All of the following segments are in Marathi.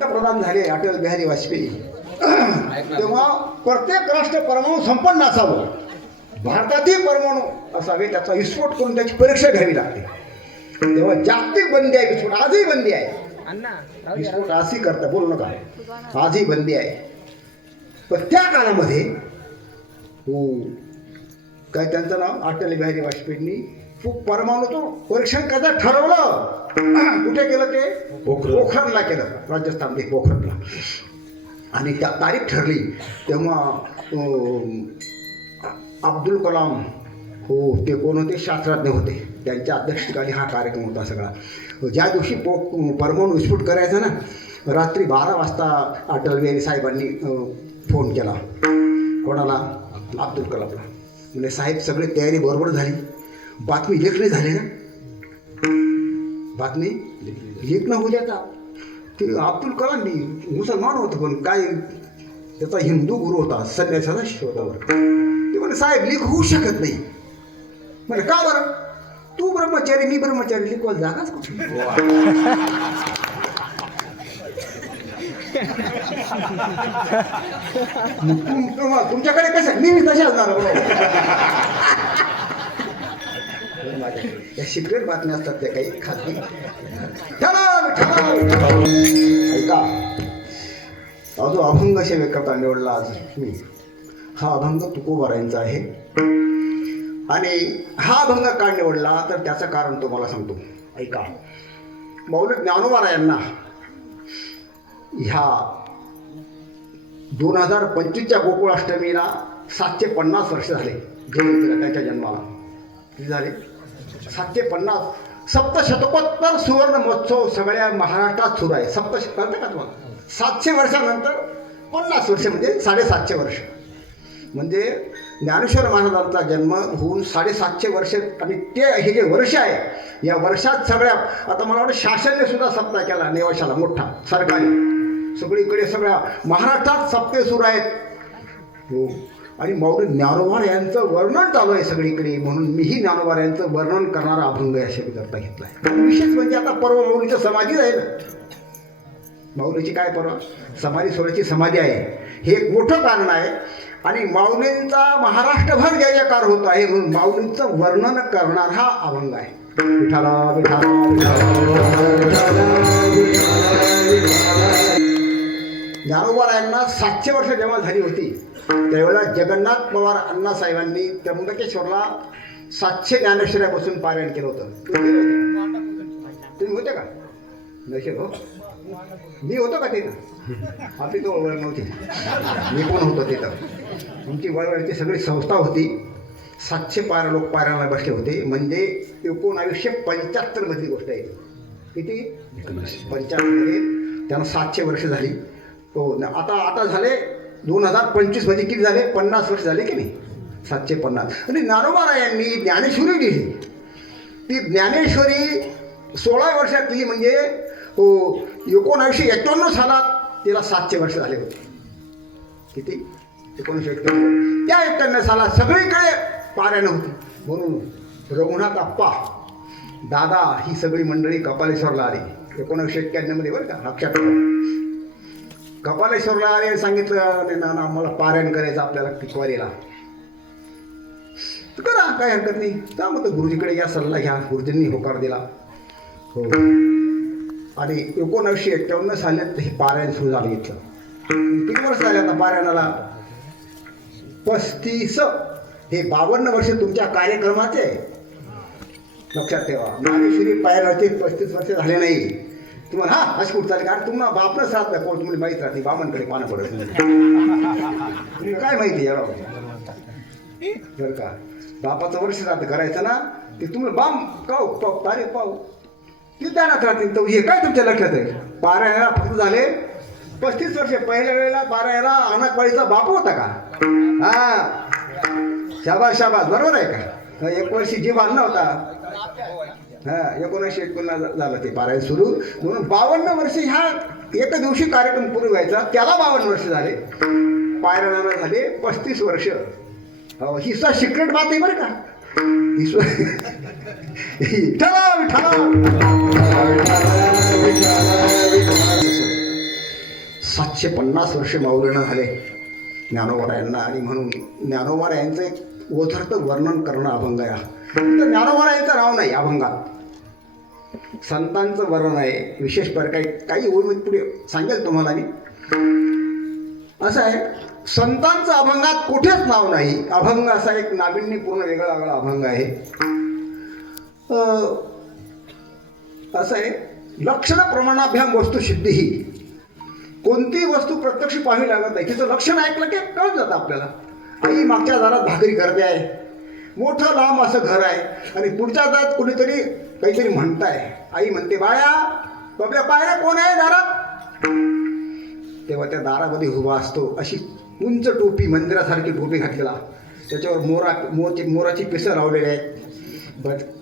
प्रधान झाले अटल बिहारी वाजपेयी तेव्हा प्रत्येक राष्ट्र परमाणू संपन्न असावं, भारतातही परमाणू असावे, त्याचा विस्फोट करून त्याची परीक्षा घ्यावी लागते. तेव्हा जागतिक बंदी आहे, विस्फोट आजही बंदी आहे. विस्फोट आजही करता बोलू नका, आजही बंदी आहे. पण त्या काळामध्ये काय त्यांचं नाव अटल बिहारी वाजपेयींनी परमाणूचं परीक्षण करायचं ठरवलं. कुठे केलं ते? पोखरणला केलं, राजस्थानमध्ये पोखरणला. आणि त्या तारीख ठरली तेव्हा अब्दुल कलाम ते कोण होते? शास्त्रज्ञ होते, त्यांच्या अध्यक्षतेखाली हा कार्यक्रम होता सगळा. ज्या दिवशी परमाणू विस्फोट करायचा ना, रात्री 12 वाजता अटल बिहारी साहेबांनी फोन केला. कोणाला? अब्दुल कलामला. म्हणजे साहेब सगळी तयारी बरोबर झाली, बातमी लीक नाही झाली ना, बातमी लीक न होऊ द्याचा. ते अब्दुल कलाम मुसलमान होतं, पण काय त्याचा हिंदू गुरु होता, संन्यासाचा शिकवतावर. ते म्हणे साहेब लीक होऊ शकत नाही. म्हणे का बरं? तू ब्रह्मचारी मी ब्रह्मचारी, लिकवायला जागाच कुठे? तुमच्याकडे कसं मी तसे असणार. या सिक्रेट बातम्या असतात त्या काही खात्री. ऐका, जो अभंग सेवेकरता निवडला आज मी, हा अभंग तुकोबारायांचा आहे. आणि हा अभंग का निवडला तर त्याचं कारण तुम्हाला सांगतो. ऐका, मौल ज्ञानोबारायांना ह्या 2025च्या गोकुळाष्टमीला 750 वर्ष झाले जयंतीला, त्यांच्या जन्माला. किती झाले? 750. सप्तशतकोत्तर सुवर्ण महोत्सव सगळ्या महाराष्ट्रात सुरू आहे. कळतं का तुम्हाला? 700 वर्षानंतर 50 वर्ष म्हणजे 750 वर्ष. म्हणजे ज्ञानेश्वर महाराजांचा जन्म होऊन 750 वर्ष. आणि ते हे जे वर्ष आहे, या वर्षात सगळ्या, आता मला वाटतं शासनाने सुद्धा सप्ताह केला नेवाशाला मोठा सरकारी, सगळीकडे सगळ्या महाराष्ट्रात सप्ते सुरू आहेत. हो. आणि मौली ज्ञानोबा यांचं वर्णन चालू आहे सगळीकडे, म्हणून मीही ज्ञानोबा यांचं वर्णन करणारा अभंग या शब्दाकरता घेतला आहे. विशेष म्हणजे आता पर्व मौलीचं समाधी आहे ना, माऊलीची काय परवा? समाधी सोहळ्याची समाधी आहे, हे एक मोठं कारण आहे. आणि माऊलींचा महाराष्ट्रभर जयकार होत आहे, म्हणून माऊलींचं वर्णन करणारा हा अभंग आहे. विठाला विठाला. ज्ञानोबा यांना 700 वर्ष जेव्हा झाली होती, त्यावेळेला जगन्नाथ पवार अण्णासाहेबांनी त्र्यंबकेश्वरला 700 ज्ञानेश्वऱ्यापासून पारायण केलं होतं. तुम्ही होते का? नशीब हो, मी होतो का तिथं? आपली तो ओळख नव्हती, मी पण होतो तिथं. तुमची वळवळची सगळी संस्था होती. 700 लोक पारायणाला बसले होते. म्हणजे 1975 मधली गोष्ट आहे. किती? 1975 त्यांना 700 वर्ष झाली. हो. आता झाले 2025 मध्ये किती झाले? 50 वर्ष झाले की नाही? 750. आणि ज्ञानोबा यांनी ज्ञानेश्वरी लिहिली. ती ज्ञानेश्वरी 16 वर्षात लिहिली. म्हणजे 1951 सालात तिला 700 वर्ष झाले होते. किती? 1951. त्या 51 सालात सगळीकडे पारायण होती. म्हणून रघुनाथ अप्पा, दादा, ही सगळी मंडळी कपालेश्वरला आली 1991 मध्ये, बरं का, लक्षात ठेवा. कपालेश्वरला आले, सांगितलं ना आम्हाला पारायण करायचं आपल्याला कितवारीला. करा, काय हरकत नाही. का मग गुरुजीकडे या, सल्ला घ्या. गुरुजींनी होकार दिला. हो. आणि 1951 सालात हे पारायण सुरू झालं इथलं. किती वर्ष झाले आता पारायणाला? 35. हे 52 वर्ष तुमच्या कार्यक्रमाचे. लक्षात ठेवा, ज्ञानेश्वरी पारायणाचे 35 वर्ष झाले नाही. तुम्हाला हा अशी कुठं चालेल? कारण तुम्हाला बापनंच राहत नाही, कोण तुम्हाला माहीत राहते, बाबांकडे पानं पडत. तुम्हाला काय माहिती आहे बरं का? बापाचं वर्ष राहतं करायचं ना, ते तुम्हाला बाम तारीख पाहू ती ध्यानात राहतील. तर हे काय तुमच्या लक्षात आहे? पारायणाला फक्त झाले 35 वर्ष. पहिल्या वेळेला पारायणाला अनाकवाळीचा बापू होता का? हा, शाबास शाबास, बरोबर आहे का? 1 वर्षी जीव आणला होता. हा, 1951 झालं ते पारायण सुरू. म्हणून 52 वर्ष ह्या एका दिवशी कार्यक्रम पूर्ण व्हायचा, त्याला 52 वर्ष झाले. पारायणाला झाले 35 वर्ष. ही सुद्धा सिक्रेट बात आहे बरं का. 750 वर्षे माऊलीनं झाले ज्ञानोबरायांना, आणि म्हणून ज्ञानोबरायांचं एक ओझरत वर्णन करणं अभंग आहे. तर ज्ञानोबरायांचं नाव नाही अभंगात, संतांचं वर्णन आहे. विशेष प्रकारे काही ओळी पुढे सांगेल तुम्हाला मी. असं आहे, संतांचं अभंगात कुठेच नाव नाही. अभंग असा एक नाविन्यपूर्ण वेगळा वेगळा अभंग आहे. असं आहे, लक्षण प्रमाणाभ्याम वस्तू सिद्धी ही. कोणतीही वस्तू प्रत्यक्ष पाहावी लागत नाही, तिचं लक्षण ऐकलं की कळून जातं आपल्याला. आई मागच्या दारात भाकरी करते आहे, मोठं लांब असं घर आहे, आणि पुढच्या दारात कोणीतरी काहीतरी म्हणताय. आई म्हणते, बाळा बाबा पायऱ्या कोण आहे दारात? तेव्हा त्या दारामध्ये उभा असतो अशी उंच टोपी, मंदिरासारखी टोपी घातलेला, त्याच्यावर मोराची पिसं लावलेली आहेत,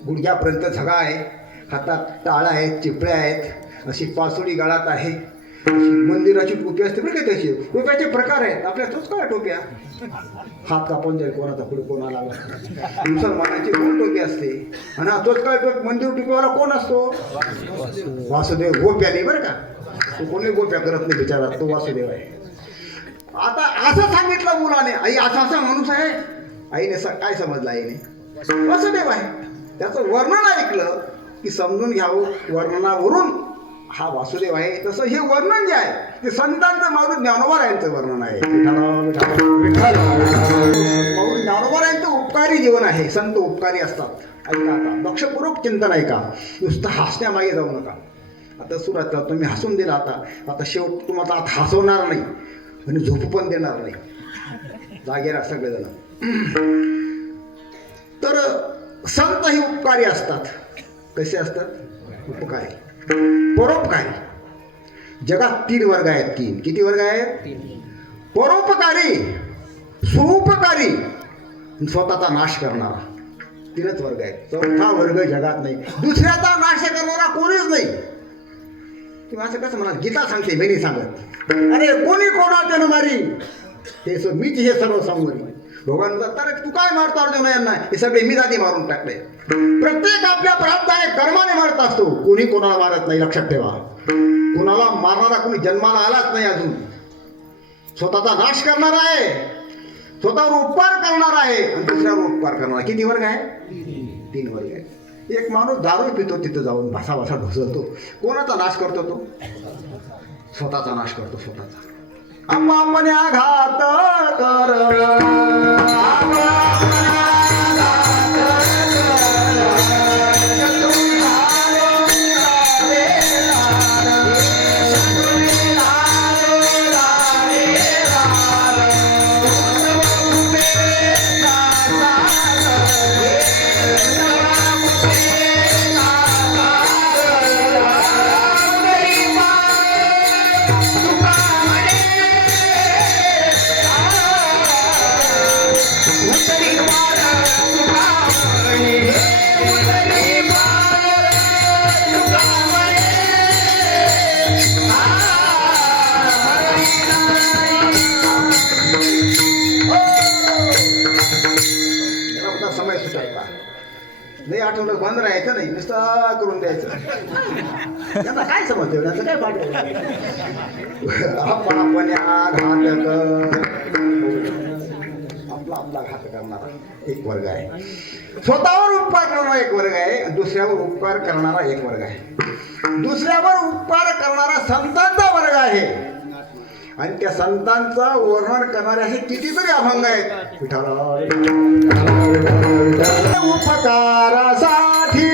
गुडघ्यापर्यंत झगा आहे, हातात टाळा आहेत, चिपळ्या आहेत, अशी पासोडी गाळात आहे, मंदिराची टोपी असते बरं का. त्याची टोप्याचे प्रकार आहेत, आपल्या तोच काय टोप्या, हात कापून जाईल कोणाचा पुढे कोणाला. मुसलमानाची कोण टोपी असते, आणि तोच काय टोपी मंदिर टोपीवाला कोण असतो? वासुदेव. गोप्याने बरं का, तो कोणी गोप्या करत नाही बिचारा, तो वासुदेव आहे. आता असं सांगितलं मुलाने, आई असा माणूस आहे. आईने काय समजलं? आईने वासुदेव आहे. त्याचं वर्णन ऐकलं की समजून घ्यावं, वर्णनावरून हा वासुदेव आहे. तसं हे वर्णन जे आहे ते संतांचं माऊली ज्ञानोबरायांचं वर्णन आहे. माऊली ज्ञानोबरायांचं उपकारी जीवन आहे. संत उपकारी असतात. ऐका आता, लक्षपूर्वक चिंतन ऐका, नुसतं हसण्यामागे जाऊ नका. आता सुरुवातीला तुम्ही हसून दिला, आता शेवट तुम्हाला आता हसवणार नाही आणि झोप पण देणार नाही, जागेला सगळेजण. तर संत ही उपकारी असतात. कसे असतात? उपकारी, परोपकारी. जगात 3 वर्ग आहेत. 3. किती वर्ग आहेत? परोपकारी, सुपकारी, स्वतःचा नाश करणारा. 3च वर्ग आहेत. चौथा वर्ग जगात नाही. दुसऱ्याचा नाश करणारा कोणीच नाही. तुम्ही असं कसं म्हणाल? गीता सांगते, मी नाही सांगत. अरे कोणी कोणाच्या न मारी, हे मीच हे सर्व समोरी. भगवान म्हणतात, अरे तू काय मारतो अर्जुन यांना? हे सगळे मी जाती मारून टाकले. प्रत्येक आपल्या प्राप्ताने कर्माने मारत असतो, कोणी कोणाला मारत नाही. लक्षात ठेवा, कोणाला मारणारा कोणी जन्माला आलाच नाही अजून. स्वतःचा नाश करणारा आहे, स्वतःवर उपकार करणारा आहे, आणि दुसऱ्यावर उपकार करणारा. किती वर्ग आहे? 3 वर्ग आहे. एक माणूस दारू पितो, तिथं जाऊन भासा ढोसळतो. कोणाचा नाश करतो तो? स्वतःचा नाश करतो, स्वतःचा. आपण आघात कर, नाही आठवलं बंद राहायचं नाही, नुसतं करून द्यायचं. त्यांना काय समजतं? त्यांचं काय पाठ? आपण घात आपला घात करणारा एक वर्ग आहे. स्वतःवर उपकार करणारा एक वर्ग आहे, दुसऱ्यावर उपकार करणारा एक वर्ग आहे. दुसऱ्यावर उपकार करणारा संतांचा वर्ग आहे, आणि त्या संतांचं वर्णन करणारे असे कितीतरी अभंग आहेत. उपकारासाठी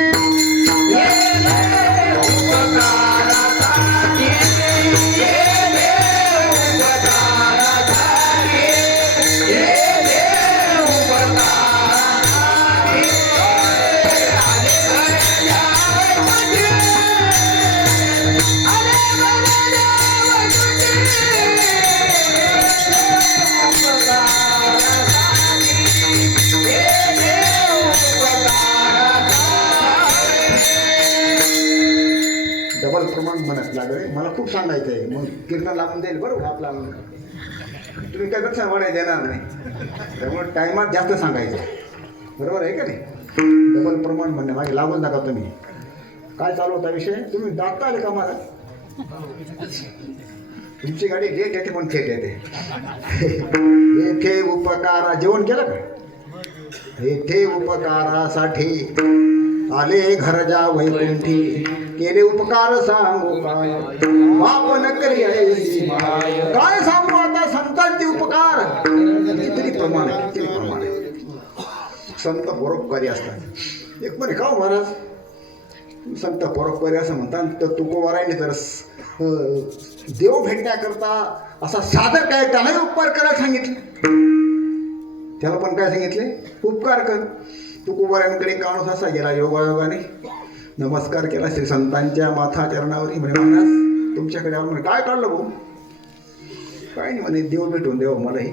म्हणत लागले. मला खूप सांगायचं आहे, मग कीर्तन लागून जाईल बरोबर आपला. तुम्ही काय लक्ष वाढायला देणार नाही, त्यामुळे टायमात जास्त सांगायचं, बरोबर आहे का नाही? डबल प्रमाण म्हणणे मागे लागून नका तुम्ही. काय चालू होता विषय? तुम्ही दाखता आले का मला? तुमची गाडी लेट येते पण थेट येते. येथे उपकारा जेवण केलं का? येथे उपकारासाठी आले घरजा वैकुंठी, केले उपकार सांगू काय, बाप नकरी ऐसी माय. काय सांगू आता संतांचे उपकार, किती प्रमाण आहे, किती प्रमाण आहे. संत परोपकारी असतात. एक म्हणे का हो महाराज संत परोपकारी असं म्हणतात, तर तुकोबारायने तर देव भेटण्याकरता असा साधक काय त्यालाही उपकार करायला सांगितले. त्याला पण काय सांगितले? उपकार कर. तुकोबारायांकडे काणूस असा गेला योगायोगाने, नमस्कार केला श्री संतांच्या माथा चरणावर. म्हणे महाराज तुमच्याकडे आलो. म्हणे काय काढलं भाऊ? काय नाही म्हणे देव भेटून देव मलाही,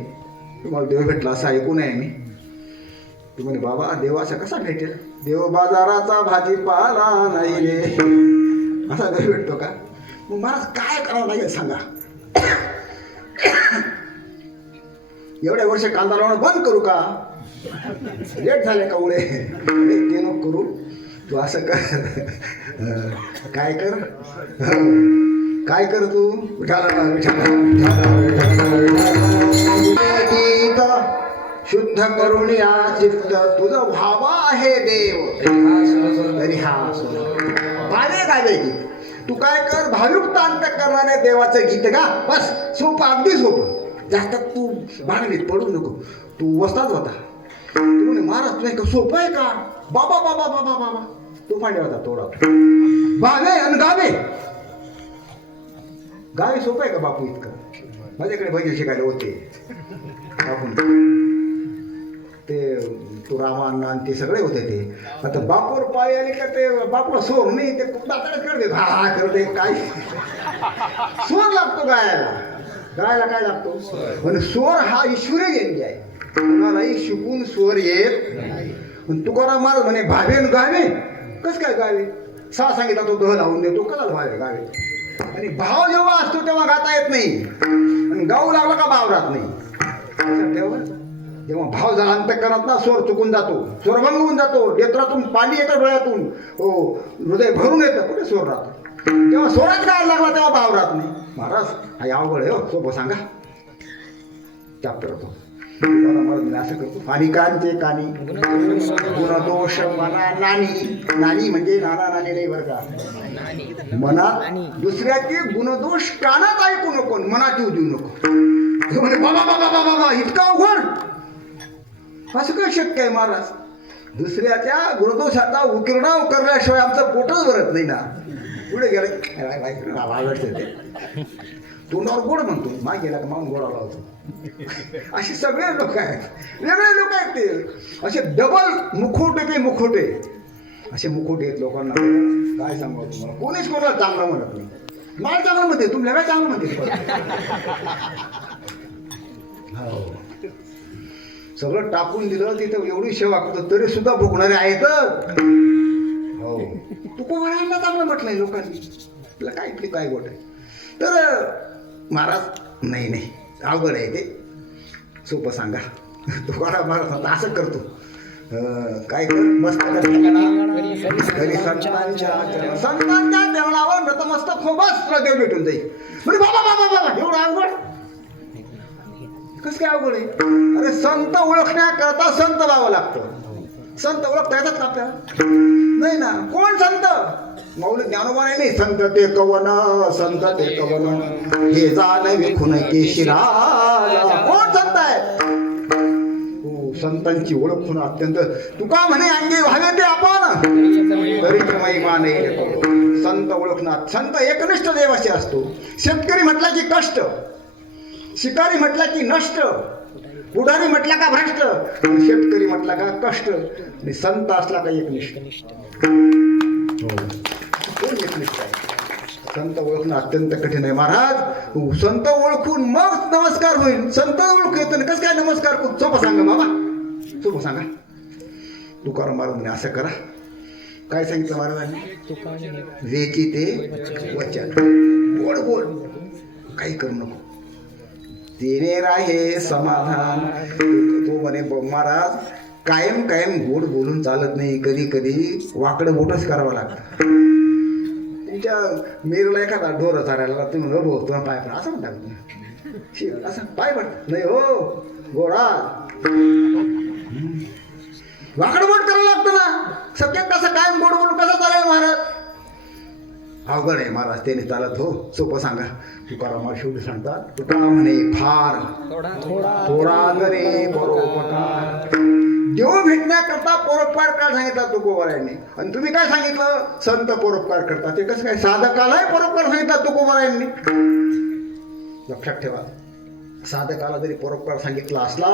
तुम्हाला देव भेटला असं ऐकून आहे मी. तू म्हणे बाबा देव असा कसा भेटेल? देव बाजाराचा भाजीपाला नाही रे, असा देव भेटतो का? मग महाराज काय करावं लागेल सांगा? एवढ्या वर्ष कांदा लावणं बंद करू का? लेट झाले का उडे? ते नको करू, तू असं कर. काय कर, काय कर तू? शुद्ध करून या चित्त तुझं व्हावा आहे देव. तरी हा गावे गावे गीत तू काय कर, भाविक अंतःकरणाने देवाचं गीत गा. बस सोपं, अगदी सोपं. जास्त तू भांडणीत पडू नको. तू वस्ताच होता. तू म्हणे महाराज तुला का सोपं आहे का? बाबा बाबा बाबा बाबा तू पांडे होता तोडा. भावे आणि गावे, गावी सोपं आहे का बापू इतकं? माझ्याकडे भजन शिकायला होते आपण, ते तू रामांना आणि ते सगळे होते. ते आता बापूर पाळी आली का ते बापूला सोर नाही, ते दाताच करते, हा करते. काय सोर लागतो गायला? गायला काय लागतो? पण स्वर हा ईश्वरी देणगी आहे, कोणालाही शिकून स्वर येत नाही. पण तुकाराम महाराज म्हणे भावे आणि गावे. कसं काय गावे? सहा सांगितला तो दह लावून देतो, कसा भावे गावे? आणि भाव जेव्हा असतो तेव्हा गाता येत नाही, आणि गाऊ लागला का भाव राहत नाही. लक्षात ठेवा. जेव्हा भाव झाला अंतःकरणात ना स्वर चुकून जातो, स्वरभंग होऊन जातो, नेत्रातून पाणी येतं, डोळ्यातून हो हृदय भरून येतं, कुठे स्वर राहतो? जेव्हा स्वरात गायला लागला तेव्हा भाव राहत नाही. महाराज हा अवघड आहे हो, सोपं सांगा. चॅप्टर होतो असं करतो. अनेकांचे कानी गुणदोष मना नानी. नानी म्हणजे नाना नानी नाही बरं का. मनात दुसऱ्याचे गुणदोष कानात ऐकू नको, मनात येऊ देऊ नको. म्हणे बाबा बाबा बाबा बाबा इतका अवघड, असं काय शक्य आहे महाराज? दुसऱ्याच्या गुणदोषाचा उकिरडाव करल्याशिवाय आमचं पोटच भरत नाही ना. पुढे गेलं आवडते ते तोंडावर गोड म्हणतो, माग गेला का मागून गोडा लावतो. असे सगळे लोक आहेत, वेगळे लोक आहेत ते. असे डबल मुखोटे ते मुखोटे, असे मुखोटे आहेत लोकांना. काय सांगू तुम्हाला, कोणीच कोणाला चांगलं म्हणत नाही. मला चांगलं म्हणते, तुम्ही काय चांगलं म्हणते? हो सगळं टाकून दिलं तिथं, एवढी सेवा करतो तरी सुद्धा भोगणारे आहेत. हो तुकोबारायांना चांगलं म्हटलंय लोकांनी, तुला काय इथली काय गोट आहे? तर महाराज नाही नाही अवघड आहे ते, सोपं सांगा. तुकाराम महाराज असं करतो, काय कर मस्त संतांच्या देवळावर नतमस्तक हो, बस तुला देव भेटून जाईल. म्हणजे बाबा बाबा बाबा एवढं अवघड कसं काय अवघड आहे? अरे संत ओळखण्याकरता संत लावावं लागतं. संत ओळखता येतात का आपल्याला? नाही ना. कोण संत? मौली ज्ञानोबा नाही. संत ते कवन, संत ते कवन, हे जाण विखुन केशिराजा. कोण संत आहे? हो संतांची ओळख होणं अत्यंत. तुका म्हणे अंगी व्हावे ते आपण, तरी महिमा नाही. संत ओळखणार. संत एकनिष्ठ देवाशी असतो. शेतकरी म्हटला की कष्ट, शिकारी म्हटला की नष्ट, पुढारी म्हटला का भ्रष्ट, शेतकरी म्हटला का कष्ट, आणि संत असला का एकनिष्ठ. हो कोण एकनिष्ठ आहे? संत ओळखणं अत्यंत कठीण आहे महाराज. संत ओळखून मग नमस्कार होईल. संत ओळखू येतो कसं काय नमस्कार करू? सोपं सांगा बाबा, सोपं सांगा. तुकाराम महाराज म्हणे असं करा. काय सांगितलं महाराजांनी? वेची ते वचन, गोड गोड, काही करू नको, देणे राहे समाधान. तो म्हणे महाराज कायम कायम गोड बोलून चालत नाही, कधी कधी वाकडं बोटच करावं लागतं. तुमच्या मेरूला एखादा ढोर चारायला तुम्ही हो तुला पाय पड असं म्हणता तुम्ही असं पाय पड नाही हो घोडा वाकडबोट करावं लागतं ना सगळ्यात कसं काय गोड बोलून कसं चालेल महाराज अवघड आहे महाराज त्याने चालत हो सोपं सांगा तुकाराम शेवटी सांगतात तुकाराम म्हणे फार थोडा करे परोपकार देव भेटण्याकरता परोपकार काय सांगितला तुकोबारायांनी आणि तुम्ही काय सांगितलं संत परोपकार करतात ते कसं काय साधकालाही परोपकार सांगितला तुकोबारायांनी लक्षात ठेवा साधकाला जरी परोपकार सांगितला असला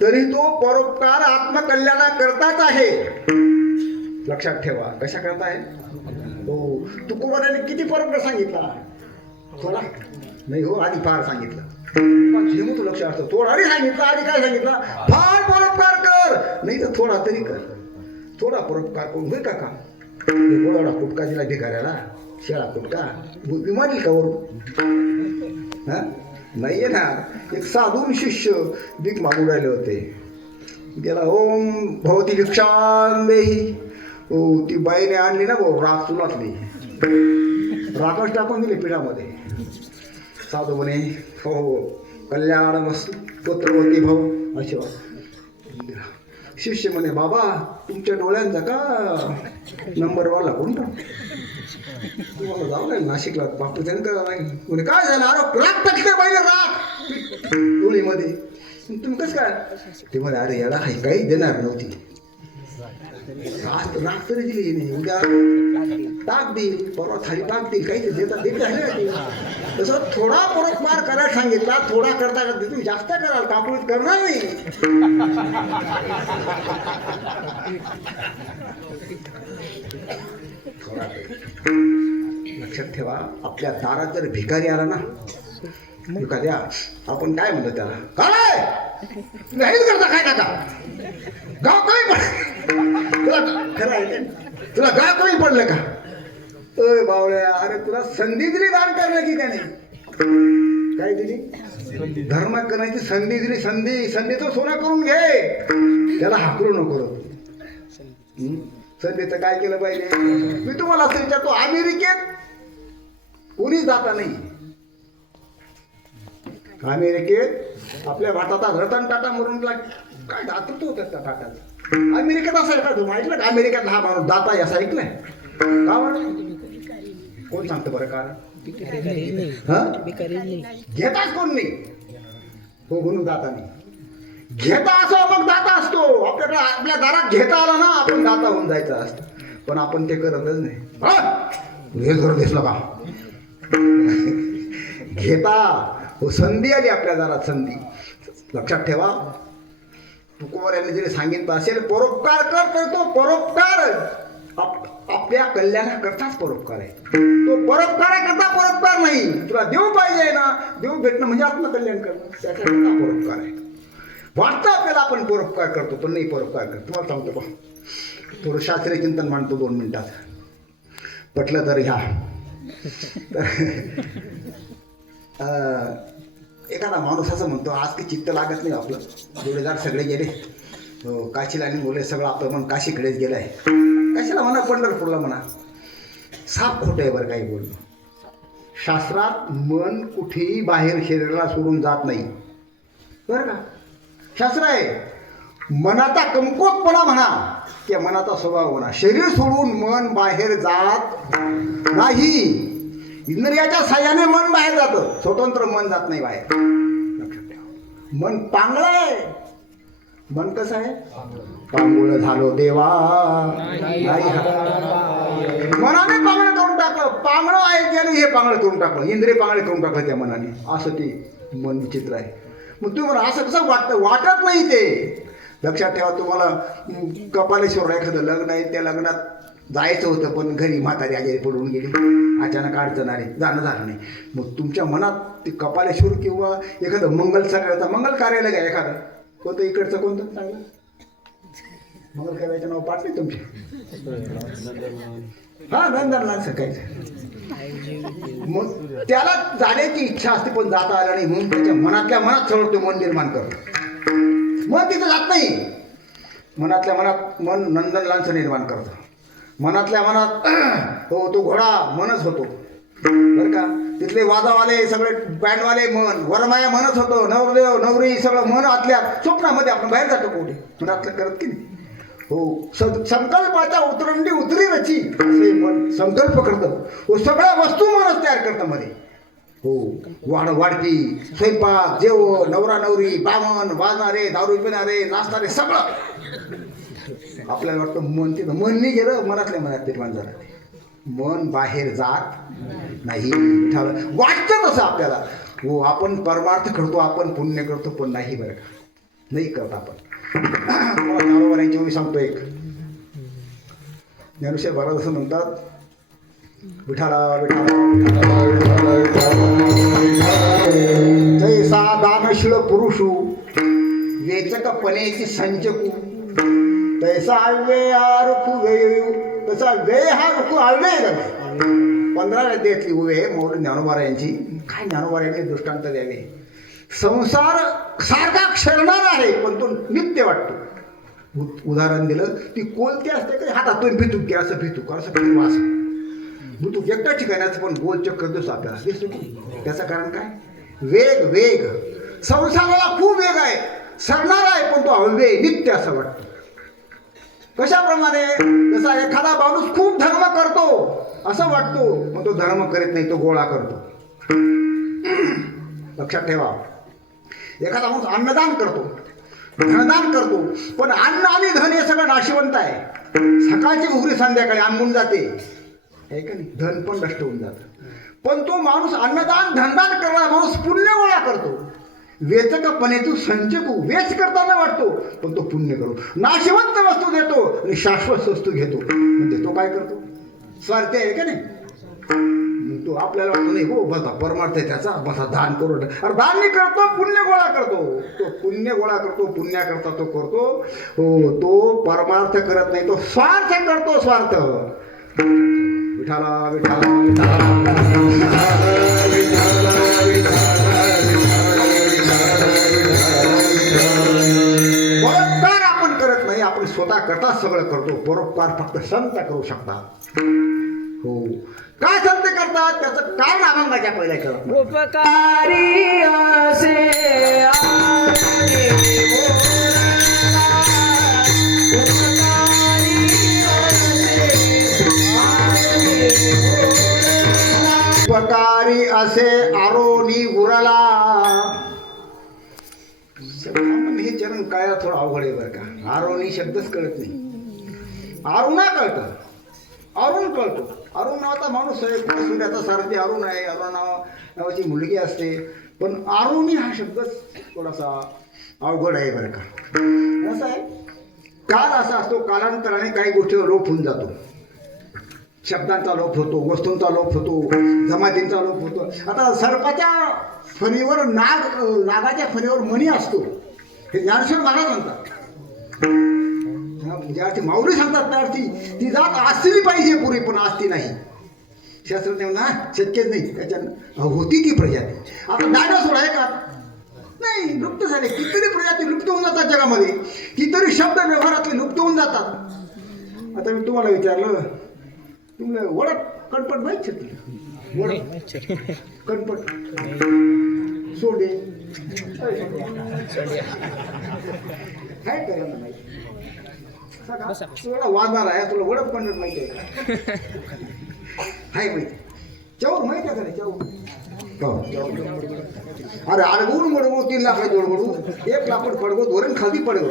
तरी तो परोपकार आत्मकल्याणाकरताच आहे लक्षात ठेवा कशा करता आहे हो तुकोबारायांनी किती परोपकार सांगितला थोडा नाही हो आधी फार सांगितलं तू लक्ष असतं थोडा आधी सांगितलं आधी काय सांगितलं फार परोपकार कर नाही तर थोडा तरी कर थोडा परोपकार करून होईल का गोळावडा कुटका दिला भिकाऱ्याला शेळा कुटका विमानील का वरून हा नाहीये ना एक साधून शिष्य भीक मागून राहिले होते गेला ओम भवती भिक्षां देही हो ती बाईने आणली ना भाऊ राख चुलातली राखच टाकून दिली पिठामध्ये साधू म्हणे हो हो कल्याण वस्तू पुत्रवती भाऊ अशी शिष्य म्हणे बाबा तुमच्या डोळ्यांचा का नंबरवाला कोणता तुम्हाला जाऊ नाही नाशिकला बापू त्यानं करा नाही म्हणे काय झालं अरे राख टाकते पाहिजे राख डोळीमध्ये तुम्ही कसं काय ते म्हणे अरे याला काही देणार नव्हती राख तरी दिली नाही उद्या टाक देईल परवा थाली टाक देईल काही देतात देत आहे तसं थोडा परोपकार करायला सांगितला थोडा करता करता तुम्ही जास्त कराल कापूस करणार नाही लक्षात ठेवा आपल्या दारात जर भिकारी आला ना एखाद्या आपण काय म्हणतो त्याला काय हेच करता काय टाका गाव कमी पड तुला खरं आहे तुला गाव कमी पडलं का अय बावळ्या अरे तुला संधी दिली दान करण्याची त्याने काय दिली धर्म करण्याची संधी दिली संधीचं सोनं करून घे त्याला हाकलू नको संधीचं काय केलं पाहिजे मी तुम्हाला असं विचारतो अमेरिकेत कोणीच जाता नाही अमेरिकेत आपल्या भारतात रतन टाटा म्हणून काय दातृत्व होतं त्या टाटाचं अमेरिकेत असं ऐका तुम्ही ऐकलं का अमेरिकेत हा माणूस दाता असं ऐकलंय का म्हणून कोण सांगतं बरं कारण घेताच कोण नाही हो म्हणून दाता नाही घेता असो मग दाता असतो आपल्याकडे आपल्या दारात घेता आला ना आपण दाता होऊन जायचं असतं पण आपण ते करतच नाही हे घर दिसलं का घेता हो संधी आली आपल्या दारात संधी लक्षात ठेवा तुकोबार यांनी जरी सांगितलं असेल परोपकार कर तर तो परोपकार आपल्या कल्याणाकरताच परोपकार आहे तो परोपकाराकरता परोपकार नाही तुला देव पाहिजे ना देव भेटणं म्हणजे आत्मकल्याण करणं त्याच्याकरता परोपकार आहे वाटतं आपल्याला आपण परोपकार करतो पण नाही परोपकार करतो तुम्हाला सांगतो बा थोडं शास्त्रीय चिंतन मांडतो 2 मिनिटात पटलं तर ह्या एखादा माणूस असं म्हणतो आज काही चित्त लागत नाही आपलं जोडीदार सगळे गेले काशीला आणि बोले सगळं आपलं मन काशीकडेच गेलं आहे काशीला म्हणा पंढरपूरला म्हणा साप खोटं आहे बरं काही बोलणं शास्त्रात मन कुठेही बाहेर शरीराला सोडून जात नाही बरं का शास्त्र आहे मनाचा कमकुवतपणा म्हणा किंवा मनाचा स्वभाव म्हणा शरीर सोडून मन बाहेर जात नाही इंद्रियाच्या साह्याने मन बाहेर जातं स्वतंत्र मन जात नाही बाहेर लक्षात ठेवा मन पांगळ आहे मन कसं आहे पांगुळ झालो देवा नाही मनाने पांगळ करून टाकलं पांगळ आहे त्याने हे पांगळ करून टाकलं इंद्रिय पांगळे करून टाकलं त्या मनाने असं ते मन विचित्र आहे मग तुम्ही म्हणा असं कसं वाटत नाही ते लक्षात ठेवा तुम्हाला कपालेश्वरला एखादं लग्न आहे त्या लग्नात जायचं होतं पण घरी म्हातारी आजारी पडून गेली अचानक अडचण आली जाणं झालं नाही मग तुमच्या मनात ते कपालेश्वर किंवा एखादं मंगल कार्यालय घ्या एखादं कोणतं इकडचं कोणतं चांगलं मंगल कार्यालयाचं नाव पाठ नाही तुमचे हां नंदनलाल सकाळचं मग त्याला जाण्याची इच्छा असते पण जाता आलं नाही म्हणून त्याच्या मनातल्या मनात सगळं तो मन निर्माण करतो मन तिथं जात नाही मनातल्या मनात मन नंदनलालचं निर्माण करतं मनातल्या मनात हो तो घोडा मनच होतो बरं का. तिथले वादावाले सगळे बँडवाले मन, वरमाया मनच होतो, नवरदेव नवरी सगळं मन आतल्या स्वप्नामध्ये आपण बाहेर जातो कुठे मनातलं करत की नाही. हो संकल्पाच्या उतरंडी उतरी रची असे मन संकल्प करतं. हो सगळ्या वस्तू मनच तयार करतं मध्ये. हो वाढपी स्वयंपाक जेवण नवरा नवरी बामण वाजणारे दारू पिणारे नाचणारे सगळं आपल्याला वाटतं मन तिथं मन नाही गेलं मनातल्या मनात निर्माण झालं. मन बाहेर जात नाही. वाटतं तसं आपल्याला. हो आपण परमार्थ करतो आपण पुण्य करतो पण नाही बरं का नाही करत आपण. ज्ञानोबांची मी सांगतो एक ज्ञानेश्वर महाराज असं म्हणतात विठाला जैसा दानशील पुरुषू वेचकपणेची संचकू तैसा वे रुखू वेयू तसा वे हा रुखू आळवे. 15 अध्यायातली उभे मौल ज्ञानोबा यांची काय ज्ञानोबा यांनी दृष्टांत द्यावे. संसार सारखा क्षरणार आहे पण तो नित्य वाटतो. उदाहरण दिलं ती कोलती असते का हातातून भितूक की असं भितूक असं फिरू असं भितूक एकटा ठिकाणाचं पण गोल चक्कर दिसतो आपल्याला दिसतो की. त्याचं कारण काय वेग वेग संसाराला खूप वेग आहे सरणार आहे पण तो अव्यय नित्य असं वाटतं. कशाप्रमाणे जसा एखादा माणूस खूप धर्म करतो असं वाटतो मग तो धर्म करीत नाही तो गोळा करतो. लक्षात ठेवा एखादा माणूस अन्नदान करतो धनदान करतो पण अन्न आणि धन हे सगळं नाशिवंत आहे. सकाळची उघरी संध्याकाळी आंबून जाते आहे का नाही. धन पण नष्ट होऊन जातं. पण तो माणूस अन्नदान धनदान करणारा माणूस पुण्य गोळा करतो. वेचकपणे तू संचकू वेच करताना वाटतो पण तो पुण्य करू नाशिवंत वस्तू देतो आणि शाश्वत वस्तू घेतो. म्हणजे तो काय करतो स्वार्थी आहे का नाही. तो आपल्याला वाटतो नाही हो बसा परमार्थ आहे त्याचा बसा दान करू. अरे दान नाही करतो पुण्य गोळा करतो. तो पुण्य गोळा करतो पुण्याकरता तो करतो. हो तो परमार्थ करत नाही तो स्वार्थ करतो स्वार्थ. विठाला विठाला परोपकार आपण करत नाही आपण स्वतः करता सगळं करतो. परोपकार फक्त संत करू शकतात. हो काय संत करतात त्याचं कारण अभंगाच्या पहिल्या करत. उपकारी असे उपकारी असे आरोनी उरला. हे चरण कळायला थोडं अवघड आहे बरं का. आरोनी शब्दच कळत नाही. अरुणा कळतं अरुण कळतो. अरुण नावाचा माणूस आहे सूर्याचा सारथी अरुण आहे. अरुण नावाची मुलगी असते पण आरुणी हा शब्दच थोडासा अवघड आहे बरं का. असं आहे काल असा असतो कालांतराने काही गोष्टीवर लोप होऊन जातो. शब्दांचा लोप होतो वस्तूंचा लोप होतो जमातींचा लोप होतो. आता सर्पाच्या फणीवर नागाच्या फणीवर मणी असतो हे ज्ञानेश्वर महाराज म्हणतात. ज्या अर्थी माऊली सांगतात त्या अर्थी ती जात असली पाहिजे पुरी पण असती नाही. शास्त्रज्ञ ना शक्यच नाही त्याच्यानं होती ती प्रजाती. आता डायनासोर आहे का नाही लुप्त झाले. कितीतरी प्रजाती लुप्त होऊन जातात जगामध्ये. कितीतरी शब्द व्यवहारातले लुप्त होऊन जातात. आता मी तुम्हाला विचारलं तुम्हाला वडक कणपट माहीत शकते वडक कणपट सोडे काय करायला माहिती तुला वाजणार आहे तुला वडक कणपट माहिती आहे हाय माहिती चौर माहिती आहे का नाही चौर. अरे अडगुड मडगू 3 लाख जोडगडू 1 लाकूड पडगो धोरण खाली पडगो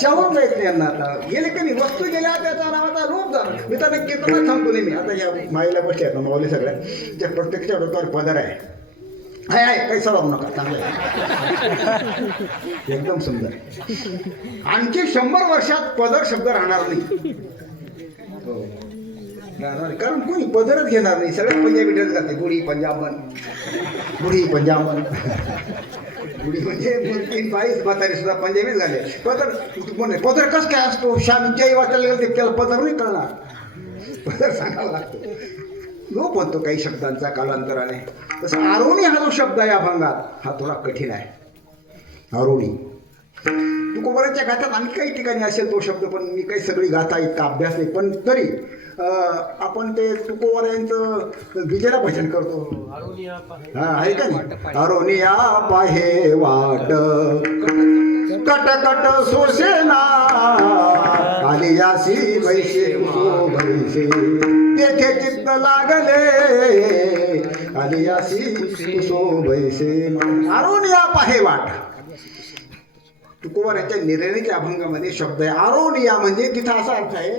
चौर माहित नाही यांना. आता गेले की नाही वस्तू गेल्या त्याचा नावाचा रूप झाला. मी तर नक्की तुम्हाला सांगतो नाही. मी आता या माईला बसले आहेत माऊली सगळ्या त्या प्रत्येकच्या डोक्यावर पदर आहे. हाय हाय काही सरावू नका चांगलं आहे एकदम सुंदर. आणखी 100 वर्षात पदर शब्द राहणार नाही. हो राहणार कारण कोणी पदरच घेणार नाही. सगळे पंजाबी ड्रेस घालते गुढी पंजाबन गुढी पंजाबन गुढी म्हणजे 3 22 म्हातारी सुद्धा पंजाबीच घाले. पदर म्हणे पदर कसं काय असतो शांती वाचायला गेलं त्याला पदर नाही कळणार. पदर सांगावा लागतो. लोप म्हणतो काही शब्दांचा कालांतराने. तसं आरोणी हा जो शब्द आहे अभंगात हा थोडा कठीण आहे. आरोणी तुकोबाराच्या गाथात आणि काही ठिकाणी असेल तो शब्द, पण मी काही सगळी गाथा इतका अभ्यास नाही, पण तरी आपण ते तुकोबारायांचं विजयला भजन करतो. हा आहे का नाही? अरोनिया पाहे वाट कट कट सोसेना आलियासी वैसे कुसो भैसे तेथे चित्त लागले आलियासी कुसो भैसे अरोनिया पाहे वाट. तुकोबाराच्या निर्णयाच्या अभंगामध्ये शब्द आहे अरोनिया, म्हणजे तिथं असा अर्थ आहे.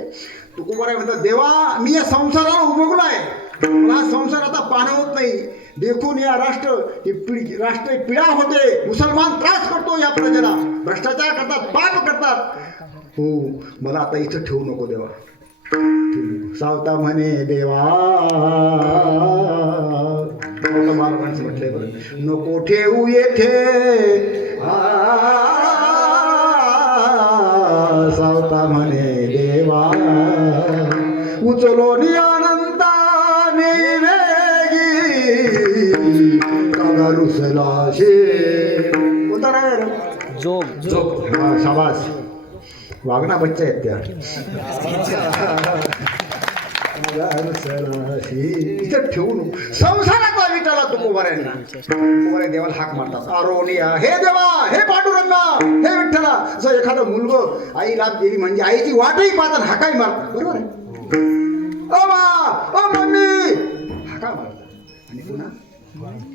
तुकोबारा म्हणतात देवा मी या संसाराला उभगलो आहे, मला हा संसार आता पाहणं होत नाही. देखून या राष्ट्र पिढा होते, मुसलमान त्रास करतो या प्रजेला, भ्रष्टाचार करतात, पाप करतात. हो मला आता इथं ठेवू नको देवा. सावता म्हणे देवा माणसं म्हटलंय बरं, नको ठेवू येथे सावता म्हणे देवा उचलो नि आनंदाने वेगी रुसलाशे उतर जोग शाबास वागना बच्चा आहेत त्या. इथं ठेवून संसाराचा विटाला तुकोबाऱ्यांना तुकोबाऱ्या देवाला हाक मारतात अरोनिया, हे देवा, हे पांडुरंगा, हे विठ्ठला. जर एखादं मुलगं आई लाभ गेली म्हणजे आईची वाटही पाहतात, हाकाही मारतात, बरोबर आहे. ओ मा ओ मम्मी हाका मारतात. आणि पुन्हा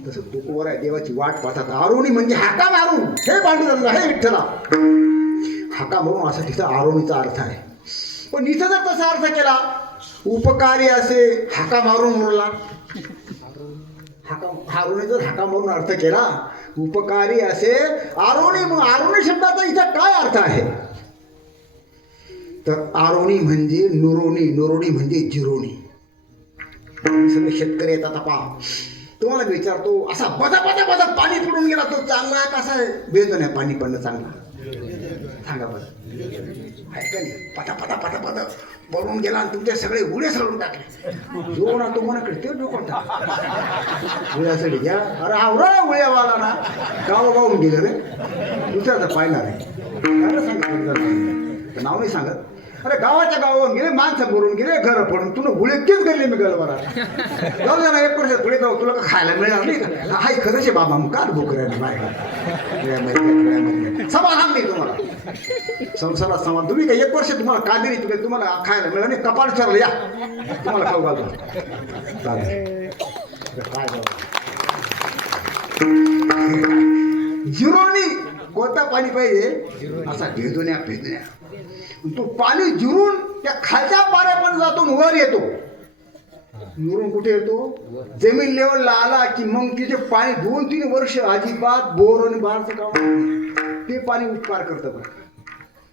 तसं तुकोबाऱ्या देवाची वाट पाहतात. आरोनी म्हणजे हाका मारून, हे पांडुरंगा, हे विठ्ठला, हाका मारून असा तिथं आरोनीचा अर्थ आहे. पण इथं जर तसा अर्थ केला उपकारी असे हाका मारून मुरला, आरोनी जर हाका मारून अर्थ केला उपकारी असे आरोनी, मग आरोनी शब्दाचा इथं काय अर्थ आहे तर आरोनी म्हणजे नुरोनी, नुरोनी म्हणजे जिरोनी. सगळे शेतकरी येतात. पहा तुम्हाला विचारतो असा बदा बदा बदा पाणी पडून गेला तो चांगला कसा आहे? भेटतो नाही पाणी पडणं चांगला, सांगा बरं आहे का नाही? पटा पटा पटा पटा पळून गेला आणि तुमचे सगळे उडे सळून टाकले. जो ना तो मनाकडे ते डोकं उड्यासाठी घ्या. अरे हा उडा उड्यावाला ना गावोगावून गेले रे, दुसऱ्याचा पाहिला रे. सांगत नाव नाही सांगत. अरे गावाच्या गावावरून गेले, माणसं बोलून गेले, घरं पडून तुला गुळेकीच गेले मी गळबरा. जाऊ दे ना, एक वर्ष पुढे जाऊ, तुला का खायला मिळणार नाही का? हाय खरंच बाबा मग काल भोकऱ्याने बाहेर समाधान नाही तुम्हाला संसारात समाधान. तुम्ही काय एक वर्ष तुम्हाला कादिरी तुला तुम्हाला खायला मिळणार नाही, कपाळ चरलं या तुम्हाला खाऊ घालतो. काय जिरोनी कोणतं पाणी पाहिजे असा भेदुन्या भेदुन्या. तो पाणी जिरून त्या खालच्या पाऱ्यापर्यंत जातो, वर येतो. मुरून कुठे येतो? जमीन लेवलला आला की मग तिथे पाणी 2-3 वर्ष अजिबात बोर आणि बारचं काम ते पाणी उपकार करतं. बरं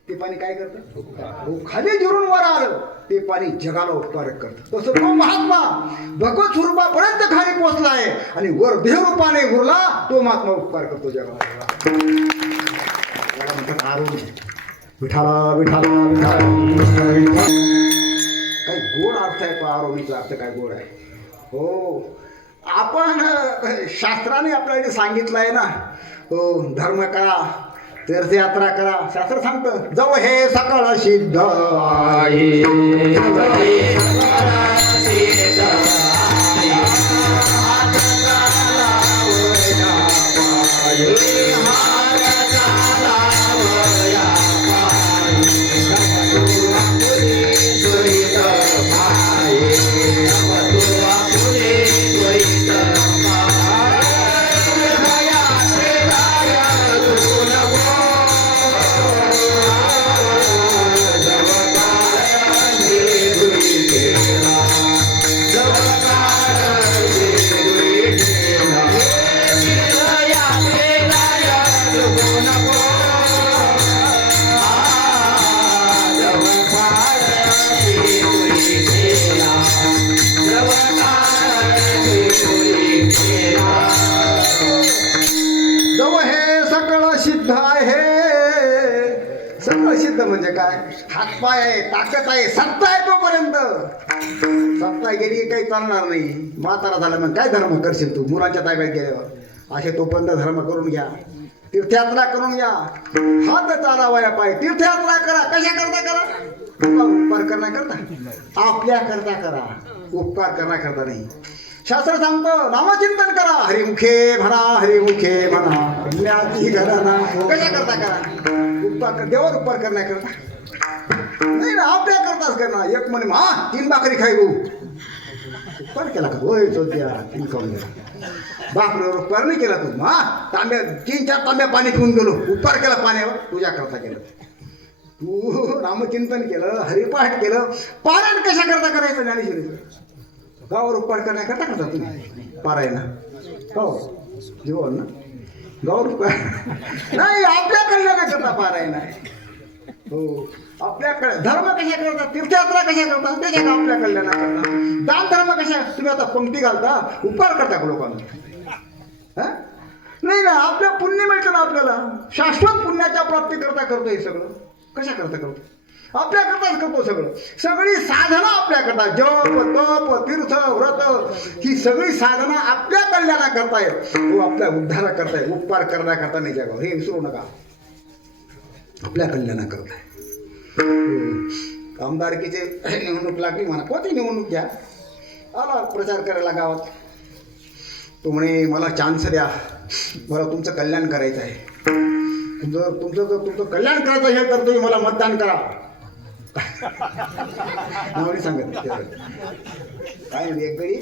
ते पाणी काय करतं? खाली जिरून वर आलं ते पाणी जगाला उपकार करतं. तसं तो महात्मा भगवत स्वरूपापर्यंत खाली पोहोचला आहे आणि वर देवरूपाने उरला तो महात्मा उपकार करतो जगाला. त्याला म्हणतात आरोग्य. विठाला विठाला विठाला. काही गोड अर्थ आहे. आरोग्याचा अर्थ काय गोड आहे. हो आपण शास्त्राने आपल्याला सांगितलं आहे ना, हो धर्म करा, तीर्थयात्रा करा. शास्त्र सांगतं जव हे सकळ सिद्ध आहे. सिद्ध म्हणजे काय? हातपाय आहे, ताकद आहे, सत्ता आहे. तोपर्यंत सत्ता गेली काही चालणार नाही. म्हातारा झाला मग काय धर्म करशील तू? मुलांच्या ताब्यात गेल्यावर असे तोपर्यंत धर्म करून घ्या. तीर्थयात्रा करून या, हात चालावाया पाय, तीर्थयात्रा करा. कशा करता करा? उपकार करण्याकरता, आपल्या करता करा, उपकार करण्याकरता नाही. शास्त्र सांगतं नामचिंतन करा, हरिमुखे म्हणा, हरिमुखे म्हणा, ज्ञाती घराना. कशा करता करा? उपकार कर, देवावर उपकार करण्याकरता नाही ना, आपल्या करताच करणार. एक म्हणे हा 3 भाकरी खाई गो, उपकार केला का? होय चोद्या 3 खाऊन गेला. भाकरीवर उपकार नाही केला तू. हा तांब्या 3-4 तांब्या पाणी पिऊन गेलो, उपकार केला पाण्यावर, तुझ्या करता केलं. तू नामचिंतन केलं, हरिपाठ केलं, पारायण कशा करता करायचं? ज्ञानेश्वरीचं गावावर उपकार करण्याकरता करता तुम्ही पारायण. हो जीवन ना, गावावर उपकार नाही, आपल्या कल्याणाकरता पारायण आहे. हो आपल्याकडे धर्म कशा करतात? तीर्थयात्रा कशा करतात? त्याच्या का आपल्या कल्याणाकरता. दान धर्म कशा? तुम्ही आता पंक्ती घालता, उपकार करता का लोकांना? नाही ना, आपल्या पुण्य मिळतं ना आपल्याला, शाश्वत पुण्याच्या प्राप्ती करता करतो. हे सगळं कशा करता करतो? आपल्या करताच करतो. सगळी साधना आपल्या करता, जप तप तीर्थ व्रत ही सगळी साधना आपल्या कल्याणा करताय, तो आपल्या उद्धारा करताय, उपकार करण्याकरता नाही जगावर. हे विसरू नका, आपल्या कल्याणा करताय. आमदारकीचे निवडणूक लागली म्हणा, कोणती निवडणूक घ्या, आला प्रचार करायला गावात. तो म्हणे मला चान्स द्या, मला तुमचं कल्याण करायचं आहे. तुमचं कल्याण करायचं हे तर तुम्ही मला मतदान करा. सांगत काय एक गडी,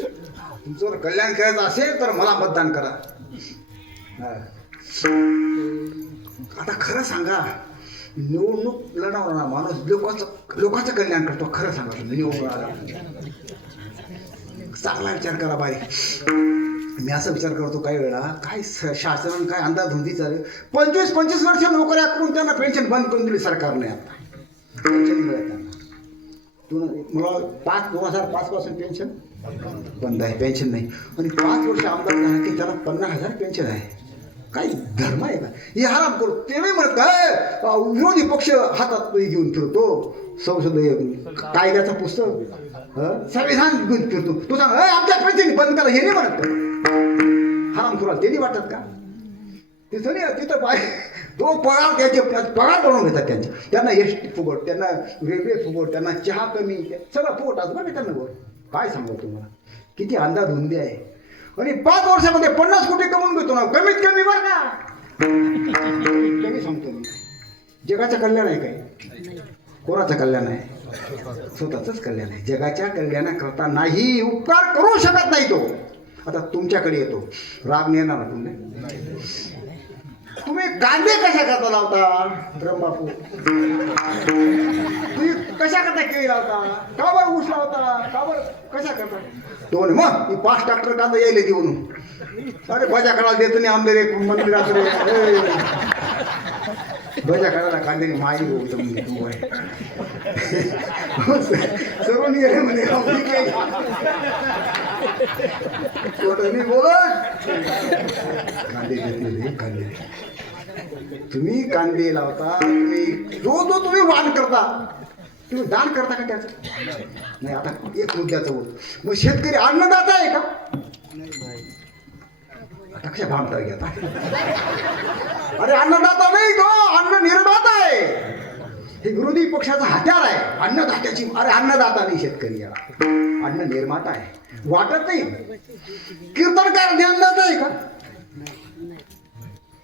तुमचं कल्याण करायचं असेल तर मला मतदान करा. आता खरं सांगा, निवडणूक लढवणारा माणूस लोकांचं कल्याण करतो. खरं सांगा तुम्ही, निवडून चांगला विचार करा बाई. मी असं विचार करतो काही वेळा, काय शासनानं काय अंदाधुंदी चालेल. 25-25 वर्ष नोकऱ्या करून त्यांना पेन्शन बंद करून दिली सरकारने. आता पेन्शन मिळत त्यांना. मला 2005 पासून पेन्शन बंद आहे, पेन्शन नाही. आणि 5 वर्ष आमदार झाला की त्याला 50,000 पेन्शन आहे. काही धर्म आहे का? हे हराम करू. ते नाही म्हणत काय विरोधी पक्ष हातात घेऊन फिरतो, संसद कायद्याचं पुस्तक संविधान घेऊन फिरतो. तू सांग आमच्या पेन्शन बंद करा, हे नाही म्हणत. हराम करू ते नाही वाटत का? तिथं नाही, तिथं पाय तो पगार त्याचे पगार बनवून घेतात त्यांचे. त्यांना एसटी फुकट, त्यांना रेल्वे फुकट, त्यांना चहा कमी, सगळं फुकट असं बघा त्यांना. वर काय सांगू तुम्हाला, किती अंदाधुंदी आहे. आणि 5 वर्षामध्ये 50 कोटी कमवून घेतो ना, कमीत कमी बरं का. कमी सांगतो मी. जगाचं कल्याण आहे काय? कोणाचं कल्याण आहे? स्वतःच कल्याण आहे. जगाच्या कल्याणाकरता नाही, उपकार करू शकत नाही तो. आता तुमच्याकडे येतो, राग येणार ना तुम्ही. तुम्ही कांदे कशा करता लावता ब्रह्मबापू? तुम्ही कशा करता केळी लावता? का बरं ऊस लावता? का बरं कशा करता? तो म्हणे मग 5 ट्रॅक्टर कांदा यायले देऊन. अरे भजा काढायला देतो नाही आमदार एक मंदिरात रे. भजा काढायला कांद्याने माई होतं म्हणजे तू आहे सर्व गेले म्हणे बोलत कांदे घेतले. कांदे तुम्ही कांदे लावता, तुम्ही जो तुम्ही वाण करता, तुम्ही दान करता का त्याचं? नाही. आता एक मुद्द्याचं होत, मग शेतकरी अन्नदाता आहे का? आता कशा भामता घेता? अरे अन्नदाता नाही तो, अन्न निर्माता आहे. हे विरोधी पक्षाचा हत्यार आहे, अन्नदात्याची. अरे अन्नदाता नाही शेतकरी, अन्न निर्माता आहे. वाटत नाही. कीर्तनकार ज्ञानदाता आहे का?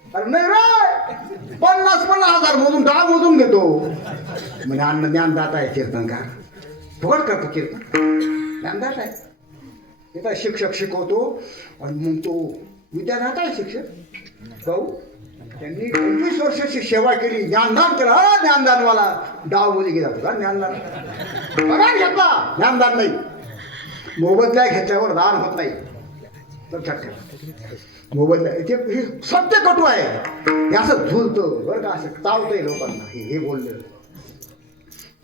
अरे नाही रे, 50,000 मोजून 10 मोजून घेतो म्हणजे अन्न ज्ञानदाता आहे. कीर्तनकार फुकट करतो कीर्तन, ज्ञानदाता आहे. तिथं शिक्षक शिकवतो आणि मग तो विद्यादाता आहे शिक्षक. भाऊ त्यांनी 25 वर्षाची सेवा केली, ज्ञानदान केलं. ज्ञानदानवाला डाव मध्ये गेला तुला ज्ञानदान पगार घेतला, ज्ञानदान नाही. मोबदल्या घेतल्यावर दान होत नाही. लक्षात ठेवा, मोबदल्या हे सत्य कटू आहे. हे असं झुलतं बरं का, असं चावतंय लोकांना. हे बोललं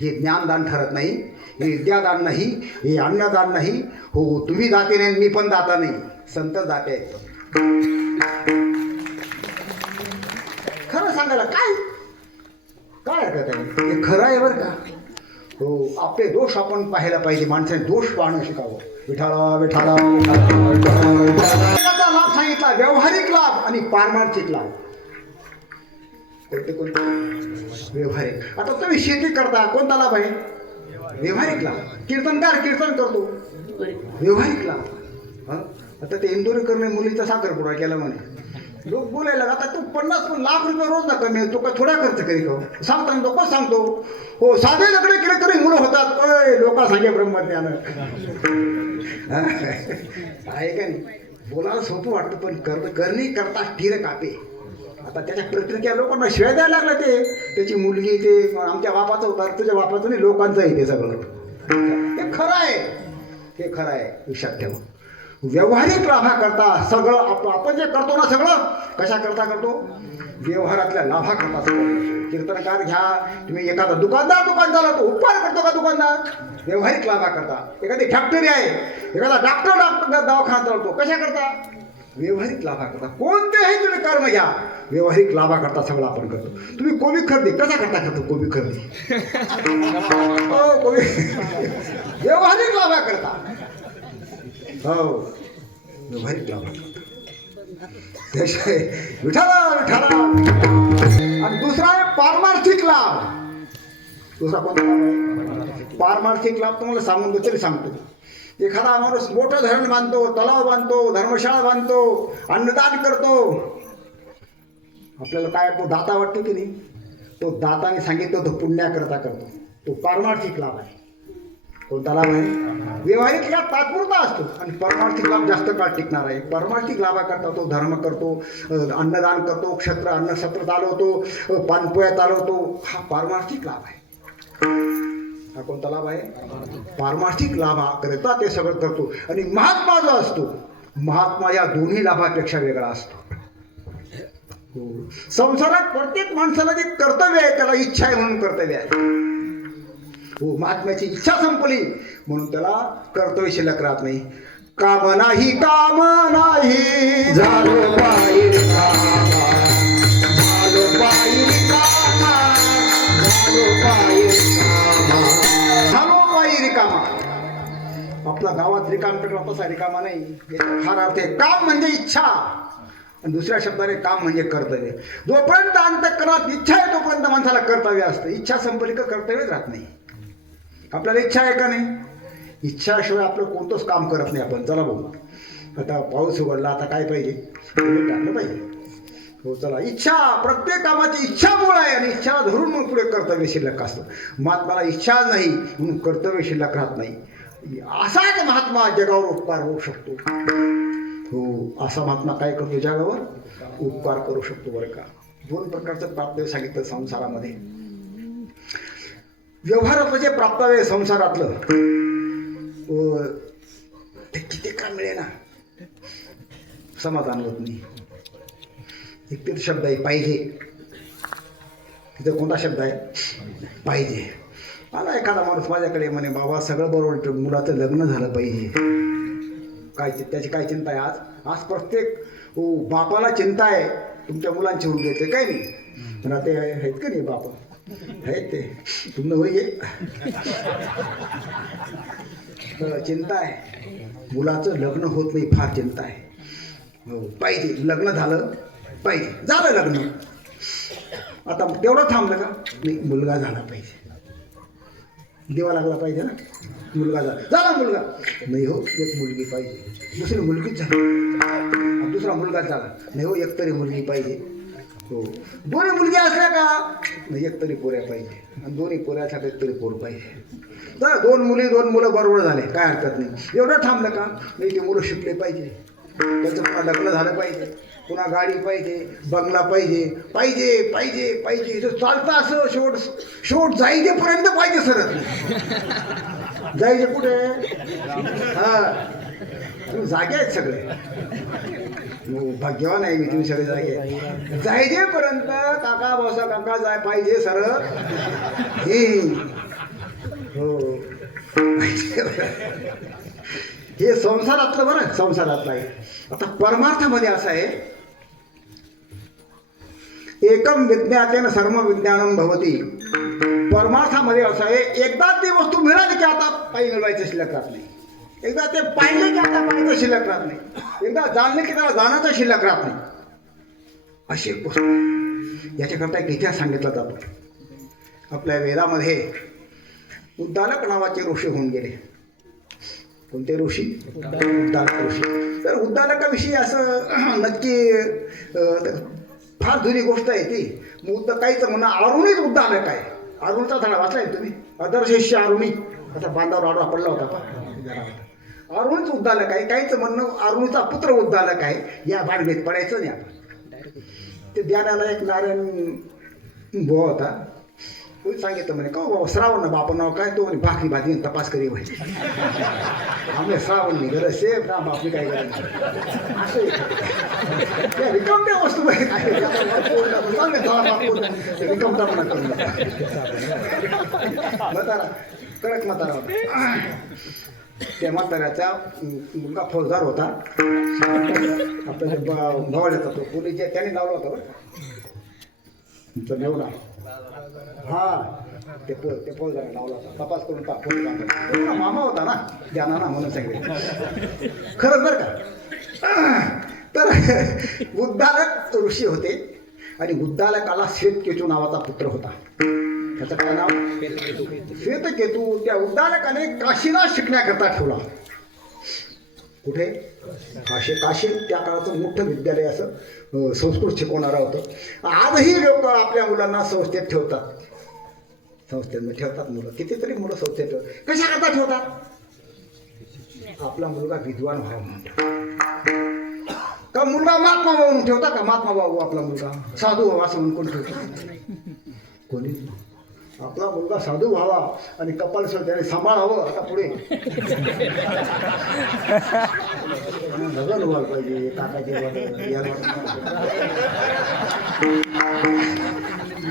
हे ज्ञानदान ठरत नाही, हे विद्यादान नाही, हे अन्नदान नाही. हो तुम्ही दाते नाही, मी पण दाता नाही, संत दाते आहेत. खरं सांगायला काय काय हरकत आहे? हे खरं आहे बरं का. हो आपले दोष आपण पाहायला पाहिजे. माणसाने दोष पाहणं शिकावं. विठाला विठाला लाभ सांगितला, व्यावहारिक लाभ आणि पारमार्थिक लाभ. कोणते व्यवहारिक. आता तुम्ही शेती करता, कोणता लाभ आहे? व्यवहारिक लाभ. कीर्तनकार कीर्तन करतो, व्यवहारिक लाभ. हं? आता ते इंदोरीकरने मुलीचा साखरपुडा केला म्हणे, लोक बोलायला आता तू 50 लाख रुपये रोज ना कमी, तो का थोडा खर्च करी का? सांगता तो कसं सांगतो, हो साधे लग्न केले तरी मुलं होतात. लोक सांगे ब्रह्मज्ञान आहे का नाही? बोलायला सोपं वाटतं, पण करणे करता स्थिर कापे. आता त्याच्या प्रतिक्रिया लोकांना शिवाय द्यायला लागलं. त्याची मुलगी ते आमच्या बापाचं होतं, तुझ्या बापाचं नाही, लोकांचं आहे ते सगळं. हे खरं आहे, हे खरं आहे. लक्षात ठेवा, व्यवहारिक लाभाकरता सगळं आपण जे करतो ना, सगळं कशा करता करतो? व्यवहारातल्या लाभाकरता सगळं. कीर्तनकार घ्या तुम्ही, एखादा दुकानदार दुकान चालवतो, उपकार करतो का दुकानदार? व्यवहारिक लाभाकरता. एखादी फॅक्टरी आहे, एखादा डॉक्टर दवाखाना चालवतो, कशा करता? व्यवहारिक लाभाकरता. कोणतेही तुम्ही कर्म घ्या, व्यवहारिक लाभाकरता सगळं आपण करतो. तुम्ही कोबी खरेदी कशा करता करतो? कोबी खरेदी हो, कोबी व्यवहारिक लाभाकरता. हो, व्यवहारिक लाभाकरता. विठाला विठाला. आणि दुसरा आहे पारमार्थिक लाभ. दुसरा कोणता लाभ आहे? पारमार्थिक लाभ तुम्हाला सांगून तरी सांगतो. एखादा माणूस मोठं धरण बांधतो, तलाव बांधतो, धर्मशाळा बांधतो, अन्नदान करतो, आपल्याला काय तो दाता वाटतो की नाही? तो दाताने सांगितलं तो पुण्याकरता करतो, तो पारमार्थिक लाभ आहे. कोणता लाभ आहे? व्यवहारिक लाभ तात्पुरता असतो आणि पारमार्थिक लाभ जास्त काळ टिकणार आहे. पारमार्थिक लाभाकरता तो धर्म करतो, अन्नदान करतो, क्षत्र अन्नक्षत्र चालवतो, पानपोया चालवतो. हा पारमार्थिक लाभ आहे. हा कोणता लाभ आहे? पारमार्थिक लाभाकरिता ते सगळं करतो. आणि महात्मा जो असतो, महात्मा या दोन्ही लाभापेक्षा वेगळा असतो. संसारात प्रत्येक माणसाला जे कर्तव्य आहे त्याला इच्छा आहे म्हणून कर्तव्य आहे. हो, महात्म्याची इच्छा संपली म्हणून त्याला कर्तव्य शिल्लक राहत नाही. काम नाही, काम नाही, झालो पायी कामा, झालो पायी कामा, झालो पायी कामा, झालो पायी रिकामा. आपला गावात रिकाम पेटला तसा रिकामा नाही. हा अर्थ आहे. काम म्हणजे इच्छा आणि दुसऱ्या शब्दाने काम म्हणजे कर्तव्य. जोपर्यंत अंतःकरणात इच्छा आहे तोपर्यंत माणसाला कर्तव्य असतं. इच्छा संपली का कर्तव्यच राहत नाही. आपल्याला इच्छा आहे का नाही? इच्छाशिवाय आपलं कोणतंच काम करत नाही आपण. चला भाऊ, आता पाऊस उघडला, आता काय पाहिजे? टाकलं पाहिजे. हो चला, इच्छा प्रत्येक कामाची इच्छा मूळ आहे आणि इच्छा धरून मग पुढे कर्तव्य शिल्लक असतं. महात्माला इच्छा नाही म्हणून कर्तव्य शिल्लक राहत नाही. असाच महात्मा जगावर उपकार होऊ शकतो. हो, असा महात्मा काय करतो? जगावर उपकार करू शकतो. बरं का, दोन प्रकारचं प्राप्तव्य सांगितलं संसारामध्ये. व्यवहारातलं जे प्राप्तव्य संसारातलं ते किती का मिळे ना, समाधान होत नाही. एक तीर्थ शब्द आहे पाहिजे. तिथं कोणता शब्द आहे? पाहिजे. मला एखादा माणूस माझ्याकडे म्हणे, बाबा सगळं बरोबर, मुलाचं लग्न झालं पाहिजे. काय त्याची काय चिंता आहे आज? आज प्रत्येक बापाला चिंता आहे तुमच्या मुलांची होऊन घ्यायचं काय नाही. पण ते आहेत का नाही बापा? आहेत ते तुमनं होई चिंता आहे. मुलाचं लग्न होत नाही, फार चिंता आहे. हो, पाहिजे, लग्न झालं पाहिजे. झालं लग्न, आता तेवढं थांबलं का? नाही, मुलगा झाला पाहिजे. देवा लागला पाहिजे ना. मुलगा झाला मुलगा नाही, हो एक मुलगी पाहिजे. दुसरी मुलगीच झाली, दुसरा मुलगा झाला नाही, हो एक तरी मुलगी पाहिजे. हो, दोन्ही मुलगी असल्या का नाही, एक तरी पोऱ्या पाहिजे. आणि दोन्ही पोऱ्यासाठी एक तरी पोर पाहिजे. तर दोन मुलं बरोबर झाले, काय हरकत नाही. एवढं थांबलं का? नाही, ते मुलं शिकले पाहिजे, त्याचं पुन्हा लग्न झालं पाहिजे, पुन्हा गाडी पाहिजे, बंगला पाहिजे, पाहिजे पाहिजे पाहिजे. चालतं असं शेवट जायचेपर्यंत पाहिजे. सरत जायचे कुठे? हा, तुम्ही जागे आहेत सगळे. भाग्यवान आहे मी, तुम्ही सगळे जागे. जायचेपर्यंत काका बसा काका जाय पाहिजे सर. हो, हे संसारातलं बरं, संसारातलं आहे. आता परमार्थामध्ये असं आहे, एकम विज्ञातेन सर्व विज्ञानम भवती. परमार्थामध्ये असं आहे, एकदा ती वस्तू मिळाली की आता काही मिळवायचं शिल्लक राहत नाही. एकदा ते पाहिलं की आता पाहायचं शिल्लक राहत नाही. एकदा जाणलं की त्याला जाण्याचं शिल्लक राहत नाही. अशी एक गोष्ट याच्याकरता एक इतिहास सांगितला जातो. आपल्या वेदामध्ये उद्दालक नावाचे ऋषी होऊन गेले. कोणते ऋषी? उद्दालक ऋषी. तर उद्दालकाविषयी असं नक्की फार जुनी गोष्ट आहे ती. काहीच म्हणणं अरुणीच उद्दालक आहे. अरुणचा धडा वाचलाय तुम्ही? अदरशिष्य अरुणी आता बांधावर आडवा पडला होता. अरुणच उद्दालक आहे. काहीच म्हणणं अरुणचा पुत्र उद्दालक आहे. या भानगडीत पडायचं नाही आपण. ते ध्यानाला एक नारायण बुवा होता. कोणी सांगितलं म्हणे का बाबा श्रावण बापा नाव काय तो म्हणे भाकरी भाजी तपास करी म्हणे. आम्ही श्रावण नाही गरज से राम बापने काय करायचं असं रिकमट्या वस्तू रिकमटा म्हणा करून म्हातारा कडक म्हातारा होता. त्या म्हाताऱ्याचा मुलगा फौजदार होता. आपल्या भवाड्याचा तो पोलीस त्याने लावला होता बरं तुमचं नेवला. हा ते फौजदाराने लावला होता. तपास करून टाक मामा होता ना द्याना ना म्हणून सांगितलं. खरंच बरं का. तर उद्दालक ऋषी होते आणि उद्दालकाला श्वेतकेतू नावाचा पुत्र होता. त्याचं काय नाव? श्वेतकेतू. त्या उद्दालकाने काशीला शिकण्याकरता ठेवला. कुठे? काशी त्या काळाचं मोठं विद्यालय असं संस्कृत शिकवणारं होतं. आजही लोक आपल्या मुलांना संस्थेत ठेवतात. संस्थेमध्ये ठेवतात मुलं. कितीतरी मुलं संस्थेत ठेवतात. कशाकरता ठेवतात? आपला मुलगा विद्वान व्हावा म्हणून. का मुलगा महात्मा म्हणून ठेवता का? महात्मा भाऊ आपला मुलगा साधू व्हावा असं म्हणून कोण ठेवतो? कोणी? आपला मुलगा साधू व्हावा आणि कपालेश्वर त्याने सांभाळावं. आता पुढे लग्न व्हायला पाहिजे. काकाचे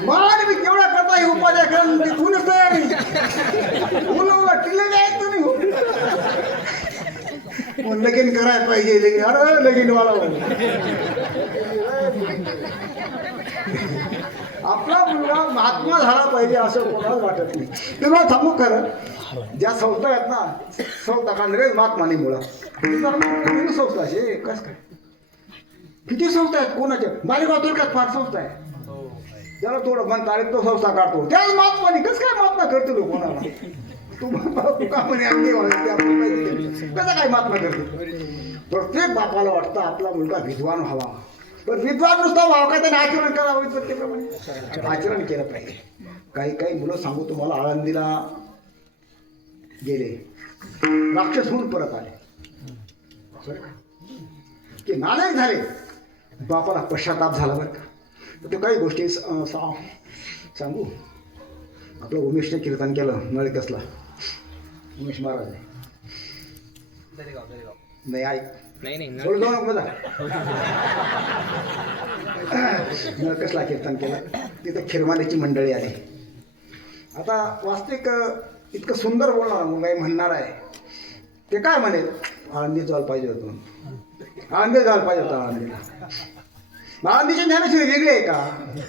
मान मी केवढा करता ही उपाध्या करून ते कोणच तयार नाही. मुलं टिल्ले आहेत तुम्ही लगीन करायला पाहिजे. लगीन अरे लगीन वाला आपला मुलगा महात्मा झाला पाहिजे असं कोणाला वाटत नाही. तेव्हा थांबू खरं ज्या संस्था आहेत ना संस्था कांद्रे महात्मा नाही मुळा संस्था असे कस काय किती संस्था आहेत कोणाच्या बालेगाव तालुक्यात फार संस्था आहे. ज्याला थोडं म्हणता तो संस्था काढतो त्याच महात्माने कस काय महात्मा करते लोक कोणाला? तू का म्हणे कसा काय महात्मा करते? प्रत्येक बापाला वाटतं आपला मुलगा विद्वान व्हावा. पण विद्वान नुसता व्हावं का त्याने आचरण करावं प्रत्येकाप्रमाणे आचरण केलं पाहिजे. काही मुलं सांगू तुम्हाला आळंदीला गेले राक्षस होऊन परत आले की नालायक झाले. बापाला पश्चाताप झाला बरं का. ते काही गोष्टी सांगू. आपलं उमेशने कीर्तन केलं नळकसला. उमेश महाराज नाही ऐक बोल जाऊ नको बघा. नळकसला कीर्तन केलं. तिथं खिरमाण्याची मंडळी आली. आता वास्तविक इतकं सुंदर बोलणार मुलगा म्हणणार आहे. ते काय म्हणेल आळंदीत जायला पाहिजे होतं. आळंदीत जायला पाहिजे होतं. आळंदीला आळंदीची ज्ञानेश्वरी वेगळी आहे का?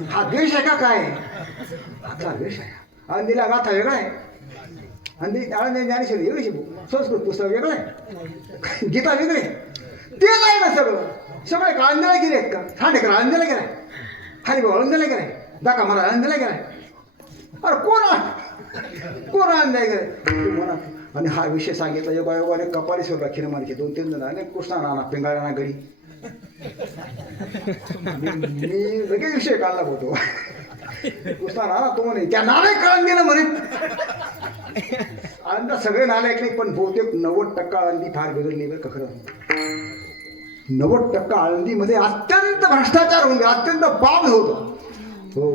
हा द्वेष आहे का काय? आपला द्वेष आहे. आळंदीला गाथा वेगळा आहे. आळंदी ज्ञानेश्वरी वेगळी. संस्कृत पुस्तक वेगळं आहे. गीता वेगळी. तेच आहे ना सगळं. सगळे आळंदीला गेले आहेत का? खांडेकर आळंदीला गेलाय. हरिभाऊ आळंदीला गेलाय. दाका मला आळंदीला गेलाय. अरे कोण आळंदीला गेलाय म्हणा. आणि हा विषय सांगितला योगायोगाने कपालेश्वरला खिरमारीचे 2-3 जण आणि कृष्णा नाना पिंगाळ्यांना गडी. मी लगेच विषय काढला होतो. कृष्णा नाना तो म्हणे त्या नालायक कळून गेलं म्हणे. आळंदा सगळे नालायक नाही पण बहुतेक 90% आळंदी फार बिघडली बरं का. खरं 90% आळंदीमध्ये अत्यंत भ्रष्टाचार होऊन गेला. अत्यंत पाप होतं. हो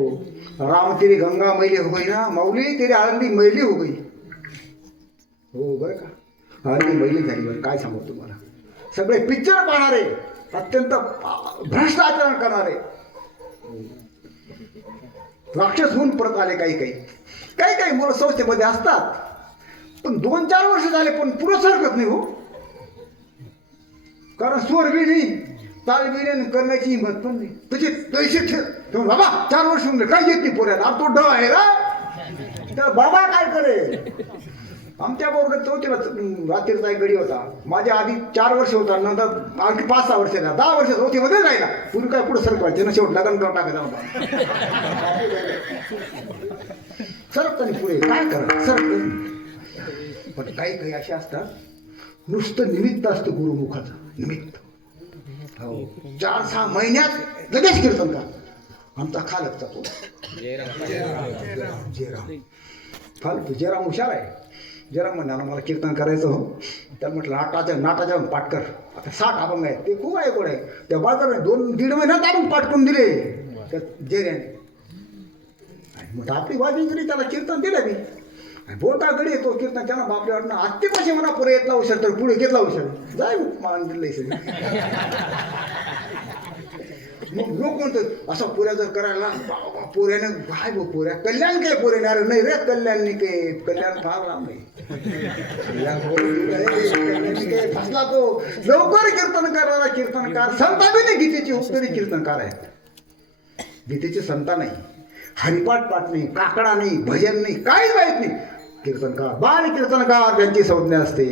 राम तेरी गंगा मैली हो गई ना मौली तेरी आळंदी मैली हो गई. हो बरं का. आळंदी मैली झाली बरं. काय सांगू तुम्हाला. सगळे पिक्चर पाहणारे अत्यंत भ्रष्टाचार करणारे राक्षस होऊन परत आले. काही मुलं संस्थेमध्ये असतात पण 2-4 वर्ष झाले पण पुढं सरकत नाही हो. कारण स्वर बी नाही ताल बी नाही करण्याची हिंमत पण नाही. तुझे पैसे ठेव बाबा 4 वर्ष होऊन काय येत नाही पोऱ्याला. तो ड आहे ना तर बाबा काय करे. आमच्या बरोबर चौथीला रात्रीचा एक गडी होता. माझ्या आधी 4 वर्ष होता, नंतर आणखी 5-6 वर्ष राहिला, 10 वर्ष चौथीमध्ये राहिला. पूर्वी काय पुढे सरकवायचे ना, शेवट लग्न करून टाकायचा होता. सरकताना पुढे काय करा सरक. पण काही काही असे असतात नुसतं निमित्त असतं गुरुमुखाचं निमित्त. हो 4-6 महिन्यात लगेच कीर्तन का. आमचा खालकचा तो जयराम फालतू जयराम हुशार आहे. जयराम म्हणाला मला कीर्तन करायचं हो. त्याला म्हटलं नाटाच्या पाठ कर. आता 60 अभंग आहेत, ते खूप आहे कोण आहे. त्या बाजाराने 2-1.5 महिन्यात आपण पाठ करून दिले त्या जयराने. मग आपली बाजू दिली, त्याला कीर्तन दिलं मी. बोटा गडी येतो कीर्तन त्यानं बापले वाटणं आत्ते पाशी म्हणा पुढे येतला हुशार तर पुढे घेतला हुशार जाय मान दिलंय सगळं. मग लोक म्हणतात असं पुऱ्या जर करायला पोऱ्याने काय बघ पोऱ्या कल्याण काय पोऱ्याने. अरे नाही रे कल्याणनी काय कल्याण फार लांब नाही. फसला तो लवकर कीर्तन करायला. कीर्तनकार संता बी नाही गीतेची उत्तरी कीर्तनकार आहेत. गीतेची संता नाही, हरिपाठ पाठ नाही, काकडा नाही, भजन नाही, काहीच माहीत नाही. कीर्तनकार बाल कीर्तनकार त्यांची संज्ञा असते.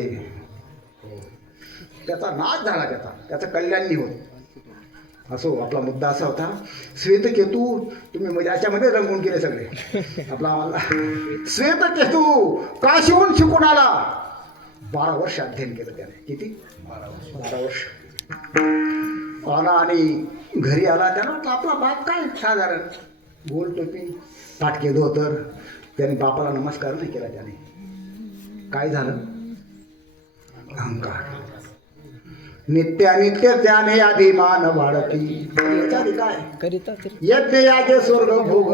त्याचा नाश झाला, त्याचं कल्याण नाही होत. असो आपला मुद्दा असा होता. श्वेतकेतू तुम्ही म्हणजे याच्यामध्ये रंगवून गेले सगळे. आपला श्वेतकेतू काशीहून शिकून आला. 12 वर्ष अध्ययन केलं त्याने. किती 12 वर्ष आला आणि घरी आला. त्यानं आपला बाप काय साधारण गोल टोपी फाटके धोतर. त्याने बापाला नमस्कार नाही केला. त्याने काय झालं अहंकार. नित्यानित्य त्याने अभिमान वाढती. काय यज्ञ यागे स्वर्ग भोग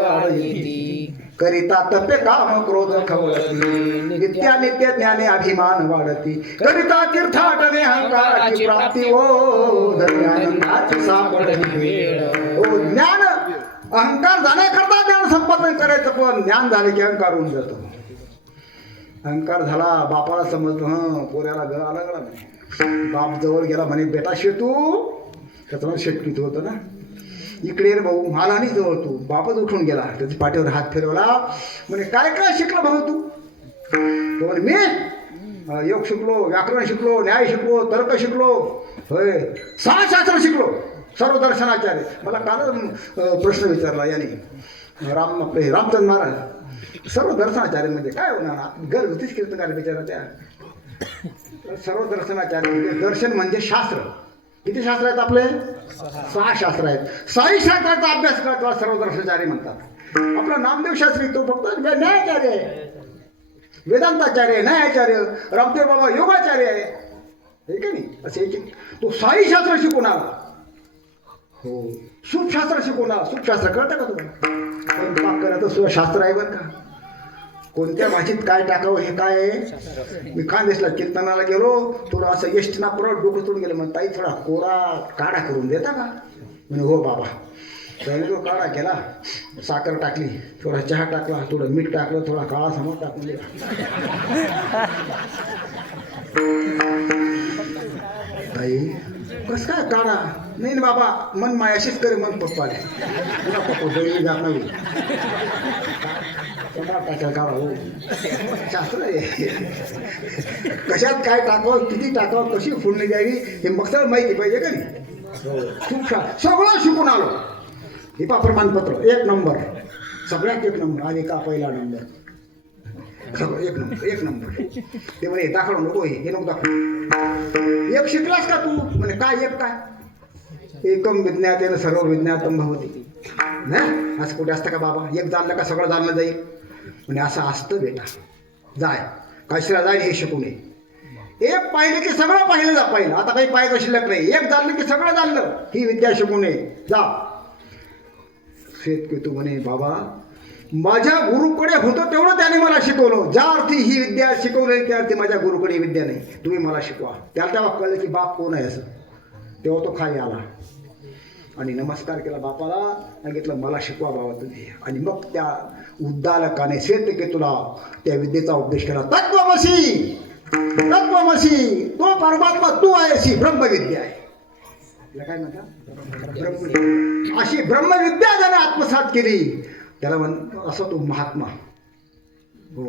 करिता तप्य काम क्रोध खवळती. नित्यानित्य ज्ञाने अभिमान वाढती. करिता तीर्थाटने अहंकाराची प्राप्ती. ओ धन्यानंदाची सापडली वेळ. ओ ज्ञान अहंकार जाण्याकरता ज्ञान संपादन करायचं, पण ज्ञान झाले की अहंकार होऊन जातो. अहंकार झाला बापाला समजलं हं पोऱ्याला गळा लागला नाही. बाप जवळ गेला म्हणे बेटा शेतू. त्याचं शेतकीत होतं ना. इकडे रे भाऊ मला नाही जवळ तू. बापच उठून गेला, त्याच्या पाठीवर हात फिरवला. म्हणे काय काय शिकला भाऊ तू. तो म्हणे मी योग शिकलो, व्याकरण शिकलो, न्याय शिकलो, तर्क शिकलो, होय 6 शास्त्र शिकलो, सर्व दर्शनाचार्य. मला काल प्रश्न विचारला याने आपले रामचंद्र महाराज. सर्व दर्शनाचार्य म्हणजे काय होणार. घरगुतीच कीर्तनकार बिचारा त्या. सर्व दर्शनाचार्य म्हणजे दर्शन म्हणजे शास्त्र. किती शास्त्र आहेत आपले 6 शास्त्र आहेत. 6 शास्त्राचा अभ्यास करता सर्व दर्शनाचार्य म्हणतात. आपला नामदेव शास्त्री तो फक्त न्यायाचार्य आहे, वेदांताचार्य, न्यायाचार्य. रामदेव बाबा योगाचार्य आहे. हे का नाही असे तो 6 शास्त्र शिकून आला. हो सूपशास्त्र शिकून आला. सूपशास्त्र कळतं का तुम्हाला. पाक करायचं सुद्धा शास्त्र आहे बरं का. कोणत्या भाषेत काय टाकावं हे काय आहे. मी खानदेशला कीर्तनाला गेलो. थोडं असं यष्टीना परत डोकं सोडून गेलं. मग ताई थोडा कोरा काढा करून देता का. म्हणजे हो बाबा. त्याने तो काढा केला, साखर टाकली, थोडा चहा टाकला, थोडं मीठ टाकलं, थोडा काळा समोर टाकून दिला. ताई कसं काय काढा. नाही बाबा मन मायाशीच करे मन पप्पाने. पुन्हा पप्पा बहिणी जात नाही. टाकायला काढा हो शास्त्र आहे. कशात काय टाकावं, किती टाकावं, कशी फोडणी द्यावी हे मग माहिती पाहिजे का नाही. खूप सगळं शिकून आलो. हे पा प्रमाणपत्र 1 नंबर. सगळ्यात 1 नंबर. आणि का पहिला नंबर सगळं 1 नंबर 1 नंबर. ते म्हणे दाखव नको हे नको दाखव. 1 शिकलास का तू. म्हणे काय 1 काय. एकम विज्ञातेन सर्व विज्ञातम भवती. नाही असं कुठे असतं का बाबा. 1 जाणलं का सगळं जाणलं जाईल. म्हणजे असं असतं बेटा. जाय काशीला जाईल हे शिकू नये. 1 पाहिलं की सगळं पाहिलं जा. पहिलं आता काही पाहायचं शिल्लक नाही. 1 जाणलं की सगळं जाणलं. ही विद्या शिकू नये जा. शेतकेतू म्हणे बाबा माझ्या गुरुकडे होतं तेवढं त्याने मला शिकवलं. ज्या अर्थी ही विद्या शिकवली त्या अर्थी माझ्या गुरुकडे विद्या नाही. तुम्ही मला शिकवा. त्याला तेव्हा कळलं की बाप कोण आहे असं. तेव्हा तो खाली आला आणि नमस्कार केला बापाला. सांगितलं मला शिकवा बाबा तुम्ही. आणि मग त्या उद्दालकाने श्वेतकेतूला त्या विद्येचा उपदेश केला. तत्वमसी तत्वमसी तो परमात्मा तू आहेसी. ब्रह्मविद्या आहे. काय म्हणतात ब्रह्मविद्या. अशी ब्रह्मविद्या ज्याने आत्मसात केली त्याला असं तो महात्मा. हो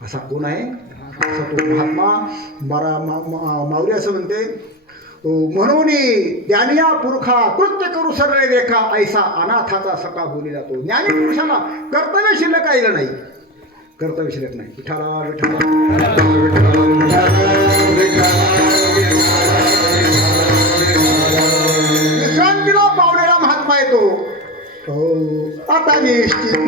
असा कोण आहे? असा तो महात्मा माऊली असं म्हणते, म्हणून ज्ञानिया पुरुषा कृत्य करू सरळे रेखा, ऐसा अनाथाचा सखा बोली जातो. ज्ञानी पुरुषाला कर्तव्य शिल्लक राहिलं नाही, कर्तव्य शिल्लक नाही. विठाला विश्रांतीला पावलेला महात्मा येतो. आता निश्चित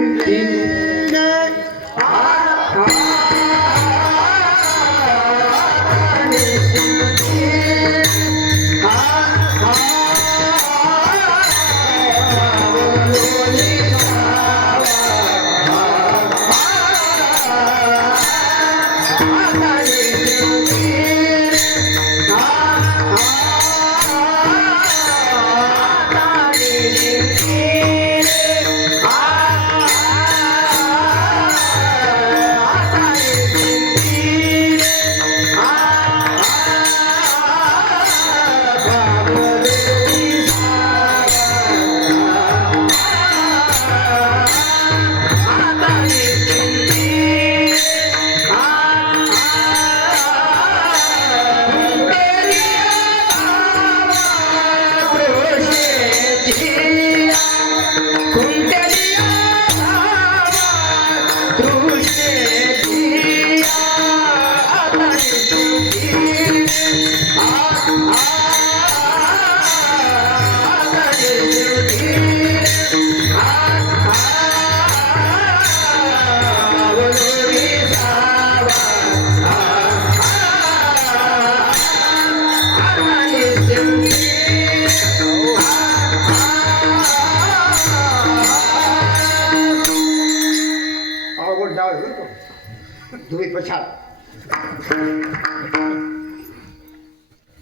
तुम्ही पछाड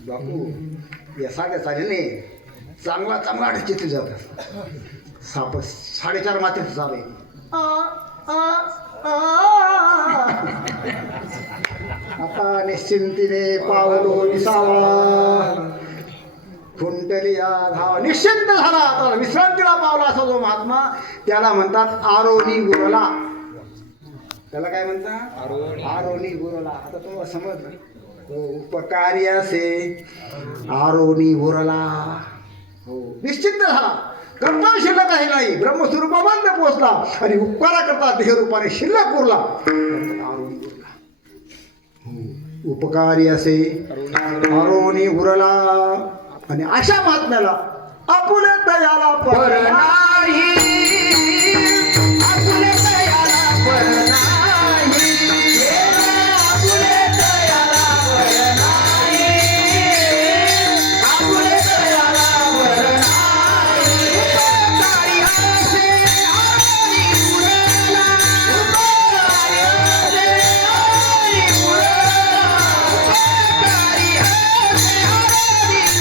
बापू या साड्या चालीने चांगला चांगला चित्र जात साप 4.5 मातीचं चाले. आता निश्चिंतीने पावलो विसावा, कुंडलिया धाव निश्चिंत झाला. आता विश्रांतीला पावला असा जो महात्मा त्याला म्हणतात आरोनी गुरला. त्याला काय म्हणतात? आरोनी गुरला. आता तुम्हाला समजलं, उपकारी असे आरोनी गुरला. हो, निश्चिंत झाला, कर्तव्य शिल्लक आहे नाही, ब्रह्मस्वरूपामध्ये पोहोचला आणि उपकारा करता देहरूपाने शिल्लक उरला. आरोनी गुरला. हो, उपकारी असे आरोनी गुरला. आणि अशा महात्म्याला आपुले दयाला पर नाही, आपुले दयाला पर नाही, आपुले दयाला पर नाही, आपुले दयाला पर नाही. उपकारी असे आरोनी गुरला, उपकारी असे आरोनी गुरला, उपकारी असे आरोनी गुरला.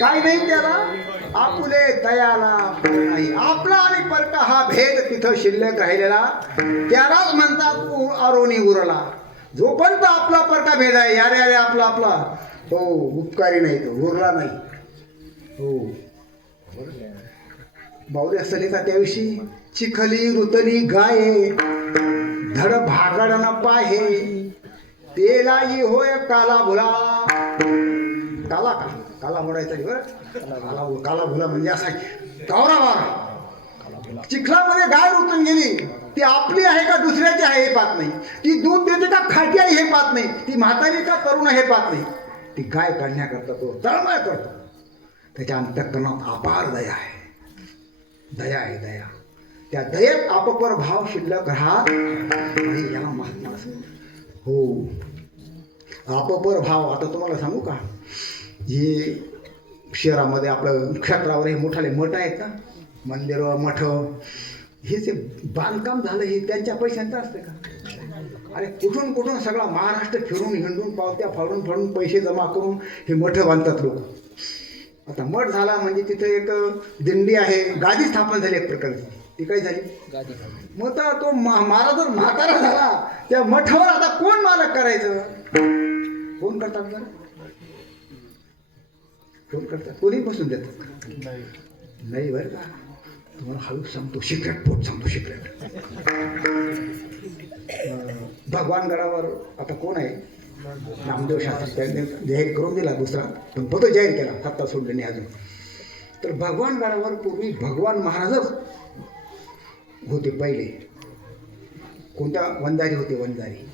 काय नाही त्याला आपुले दयाला नाही. आपला आणि परका हा भेद तिथं शिल्लक राहिलेला त्यालाच म्हणतात आरोनी उरला. जोपर्यंत आपला परका भेद आहे, यारे यारे आपला आपला, तो उपकारी नाही, तो उरला नाही. हो, बावरे असले का त्याविषयी चिखली रुतली गाये, धड भागडन पाहे, तेलाही होय काला भुला. काला का काला मोडायचा बरं, काला भुला म्हणजे असा कावरा वारा. चिखलामध्ये गाय रुतून गेली, ती आपली आहे का दुसऱ्याची आहे हे पाहत नाही, ती दूध देते का खाटी आहे हे पाहत नाही, ती म्हातारी का तरुण हे पाहत नाही. ती गाय काढण्याकरता तो तळमळ करतो. त्याच्या अंतःकरणात अपार दया आहे, दया आहे दया. त्या दयेत आपपर भाव शिल्लक राहत आणि याला महात्मा असं. हो, आपपर भाव. आता तुम्हाला सांगू का, हे शहरामध्ये आपलं क्षेत्रावर हे मोठाले मठ आहेत ना, मंदिरं मठ, हे जे बांधकाम झालं हे त्यांच्या पैशांचं असतं का? अरे कुठून कुठून सगळा महाराष्ट्र फिरून हिंडून पावत्या फाडून फाडून पैसे जमा करून हे मठ बांधतात लोक. आता मठ झाला म्हणजे तिथे एक दिंडी आहे, गादी स्थापन झाली एक प्रकारची. ती काय झाली? मग तर तो महाराज जर म्हातारा झाला त्या मठावर आता कोण मालक करायचं? कोण करतात बरं? कोण करतात? कोणी बसून देतात? नाही बरं का. तुम्हाला हळू सांगतो, सिक्रेट पोट सांगतो, सिक्रेट. भगवानगडावर आता कोण आहे? नामदेव शास्त्री. त्यांनी जाहीर करून दिला दुसरा, पण तो जाहीर केला, सत्ता सोडली नाही अजून. तर भगवानगडावर पूर्वी भगवान महाराजच होते पहिले. कोणत्या? वंजारी होते, वंजारी.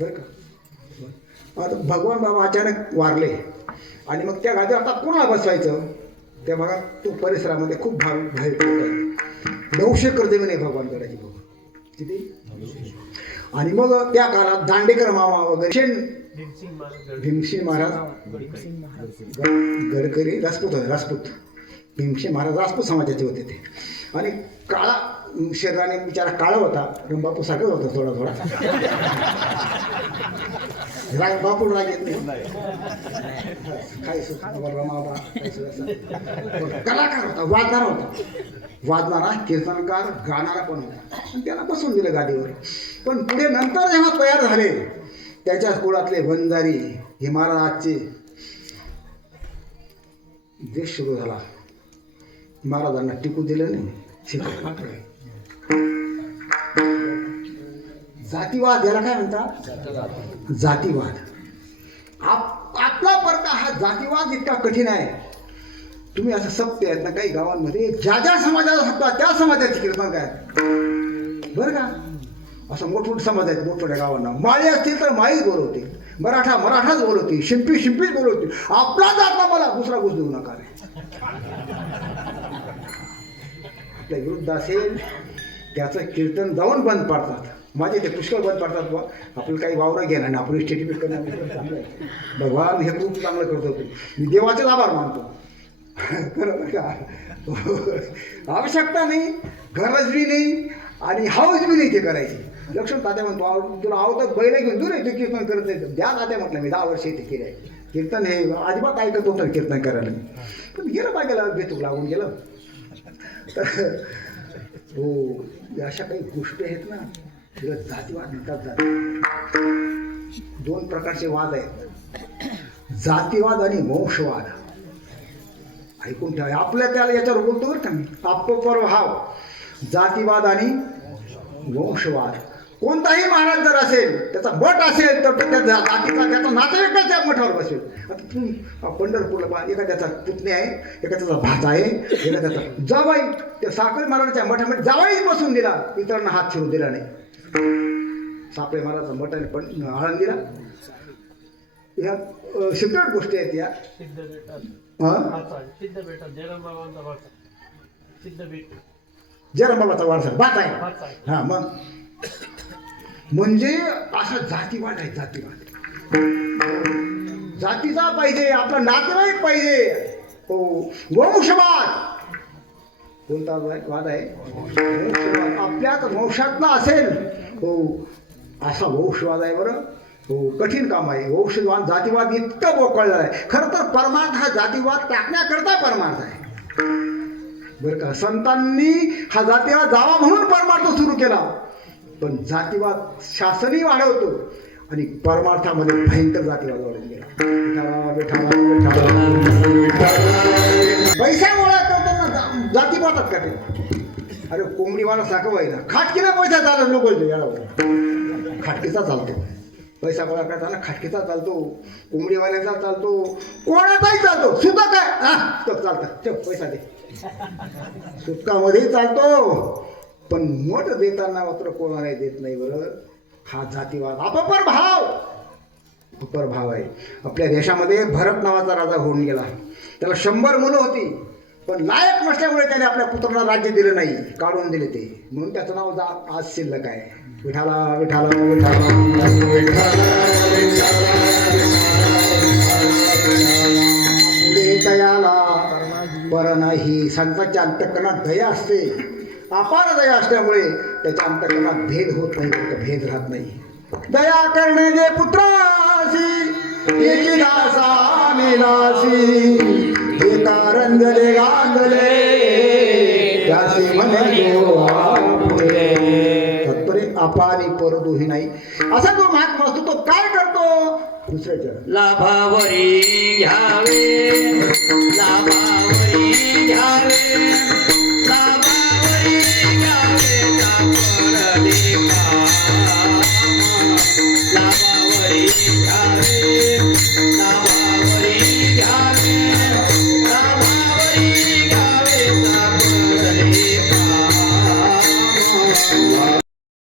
बरं का. आता भगवान बाबा अचानक वारले आणि मग त्या गादीवर आता कोणाला बसवायचं? त्या भागात तो परिसरामध्ये खूप भाविक लोक आहेत. 900 एकर जमीन आहे भगवानगडाची. बघा किती. आणि मग त्या काळात दांडेकर मामा वगैरे भीमसिंग महाराज गडकरी राजपूत होते. राजपूत भीमसिंग महाराज राजपूत समाजाचे होते ते. आणि काळा शरीराने बिचारा काळा होता, बापू सारखंच होता थोडा थोडा. बापू राग येत नाही, कलाकार होता, वादणारा होता. वाजणारा, कीर्तनकार, गाणारा पण होता. आणि त्याला बसून दिलं गादीवर. पण पुढे नंतर जेव्हा तयार झाले त्याच्या कुळातले वंजारी हे महाराजांचे देश सुरू झाला. महाराजांना टिकू दिलं नाही. जातीवाद, याला काय म्हणतात? जातीवाद. आपला परका हा जातीवाद इतका कठीण आहे. तुम्ही असं सत्य आहेत ना काही गावांमध्ये, ज्या ज्या समाजाचा सत्ता त्या समाजाची कीर्तन काय बरं का. असं मोठमोठे समाज आहेत मोठमोठ्या गावांना. माळी असतील तर माळीच बोलवतील, मराठाच बोलवतील, शिंपीच बोलवतील. आपला जाता मला दुसरा गोष्ट देऊ नका. आपल्या विरुद्ध असेल त्याचं कीर्तन जाऊन बंद पाडतात. माझे ते पुष्कळ बंद पाडतात. बुवा आपल्याला काही वावरं घ्या ना, आपण स्टेटिफिक करणं चांगलं आहे. भगवान हे खूप चांगलं करतो. मी देवाचेच आभार मानतो. खरं का. आवश्यकता नाही, गरज बी नाही आणि हाऊस बी नाही ते करायची. लक्ष्मण तात्या म्हणतो तुला आवडतं बैल घेऊन दूर आहे ते कीर्तन करत नाही. द्या तात्या म्हटलं मी 10 वर्ष इथे केलं आहे कीर्तन. हे अजिबात ऐकत होतं कीर्तन करायला. पण गेलं पाहिजे भेटूक लागून गेलं. तर हो, अशा काही गोष्टी आहेत ना, तिला जातीवाद म्हणतात. जाती 2 प्रकारचे वाद आहेत, जातीवाद आणि वंशवाद. ऐकून ठेवा. आपल्या त्याला याच्यावर बोलतो बरं का मी. अपप्रभाव, जातीवाद आणि वंशवाद. कोणताही महाराज जर असेल, त्याचा मठ असेल तर त्या जातीचा त्याचा नातेवाईक त्या मठावर बसेल. आता तुम्ही पंढरपूरला एका त्याचा पुतणे आहे, एका त्याचा भात आहे, एका त्याचा जावाई. त्या साखरे महाराजांच्या मठामध्ये जावाई बसून दिला, इतरांना हात ठेवून दिला नाही. साखरे महाराजांचा मठ आहे पण आळंदीला. या सिक्रेट गोष्टी आहेत या. जयरामबाबाचा वारसा भात आहे. हा मग म्हणजे असा जातीवाद आहे. जातीवाद, जातीचा पाहिजे, आपला नातेवाईक पाहिजे. हो, वंशवाद. कोणता वाद आहे? वंशवाद. आपल्याच वंशातला असेल. हो, असा वंशवाद आहे. बरं हो, कठीण काम आहे. वंशवाद, जातीवाद इतकं बोकळलं आहे. खरं तर परमार्थ हा जातीवाद टाकण्याकरता परमार्थ आहे बरं का. संतांनी हा जातीवाद जावा म्हणून परमार्थ सुरू केला. पण जातीवाद शासनही वाढवतो आणि परमार्थामध्ये भयंकर जातीवाद वाढून गेला. पैसा गोळा करताना जातीवादात का ते? अरे कोंबडीवाला साखर आहे ना, खाटकीला पैसा चालत नको. खाटकीचा चालतो पैसा गोळा करताना, खाटकीचा चालतो, कोंबडीवाल्याचा चालतो, कोणाचाही चालतो. सुद्धा काय हा चालतं, चल पैसा दे. सुटकामध्येही चालतो पण मठ देताना मात्र कोणालाही देत नाही. बरं, हा जातीवाद अपप्रभाव आहे. आपल्या देशामध्ये भरत नावाचा राजा होऊन गेला. त्याला 100 मुलं होती, पण लायक नसल्यामुळे त्याने आपल्या पुत्राला राज्य दिलं नाही, काढून दिले ते. म्हणून त्याचं नाव आज शिल्लक आहे. विठाला विठाला विठाला पुढे दयाला पर नाही. संतांच्या अंतःकरणात दया असते अपार दया असल्यामुळे त्याच्या अंतकरणात भेद होत नाही, फक्त भेद राहत नाही. दया करणे जे पुत्रासी एकी दासा मेलासी एका रंगले गांगले त्यासी म्हणे गो आपुले. तात्पर्य अपारी पर दोही नाही. असा जो महात्मा असतो तो काय करतो? दुसऱ्याच्या लाभावरी घ्यावे, लाभावरी घ्यावे,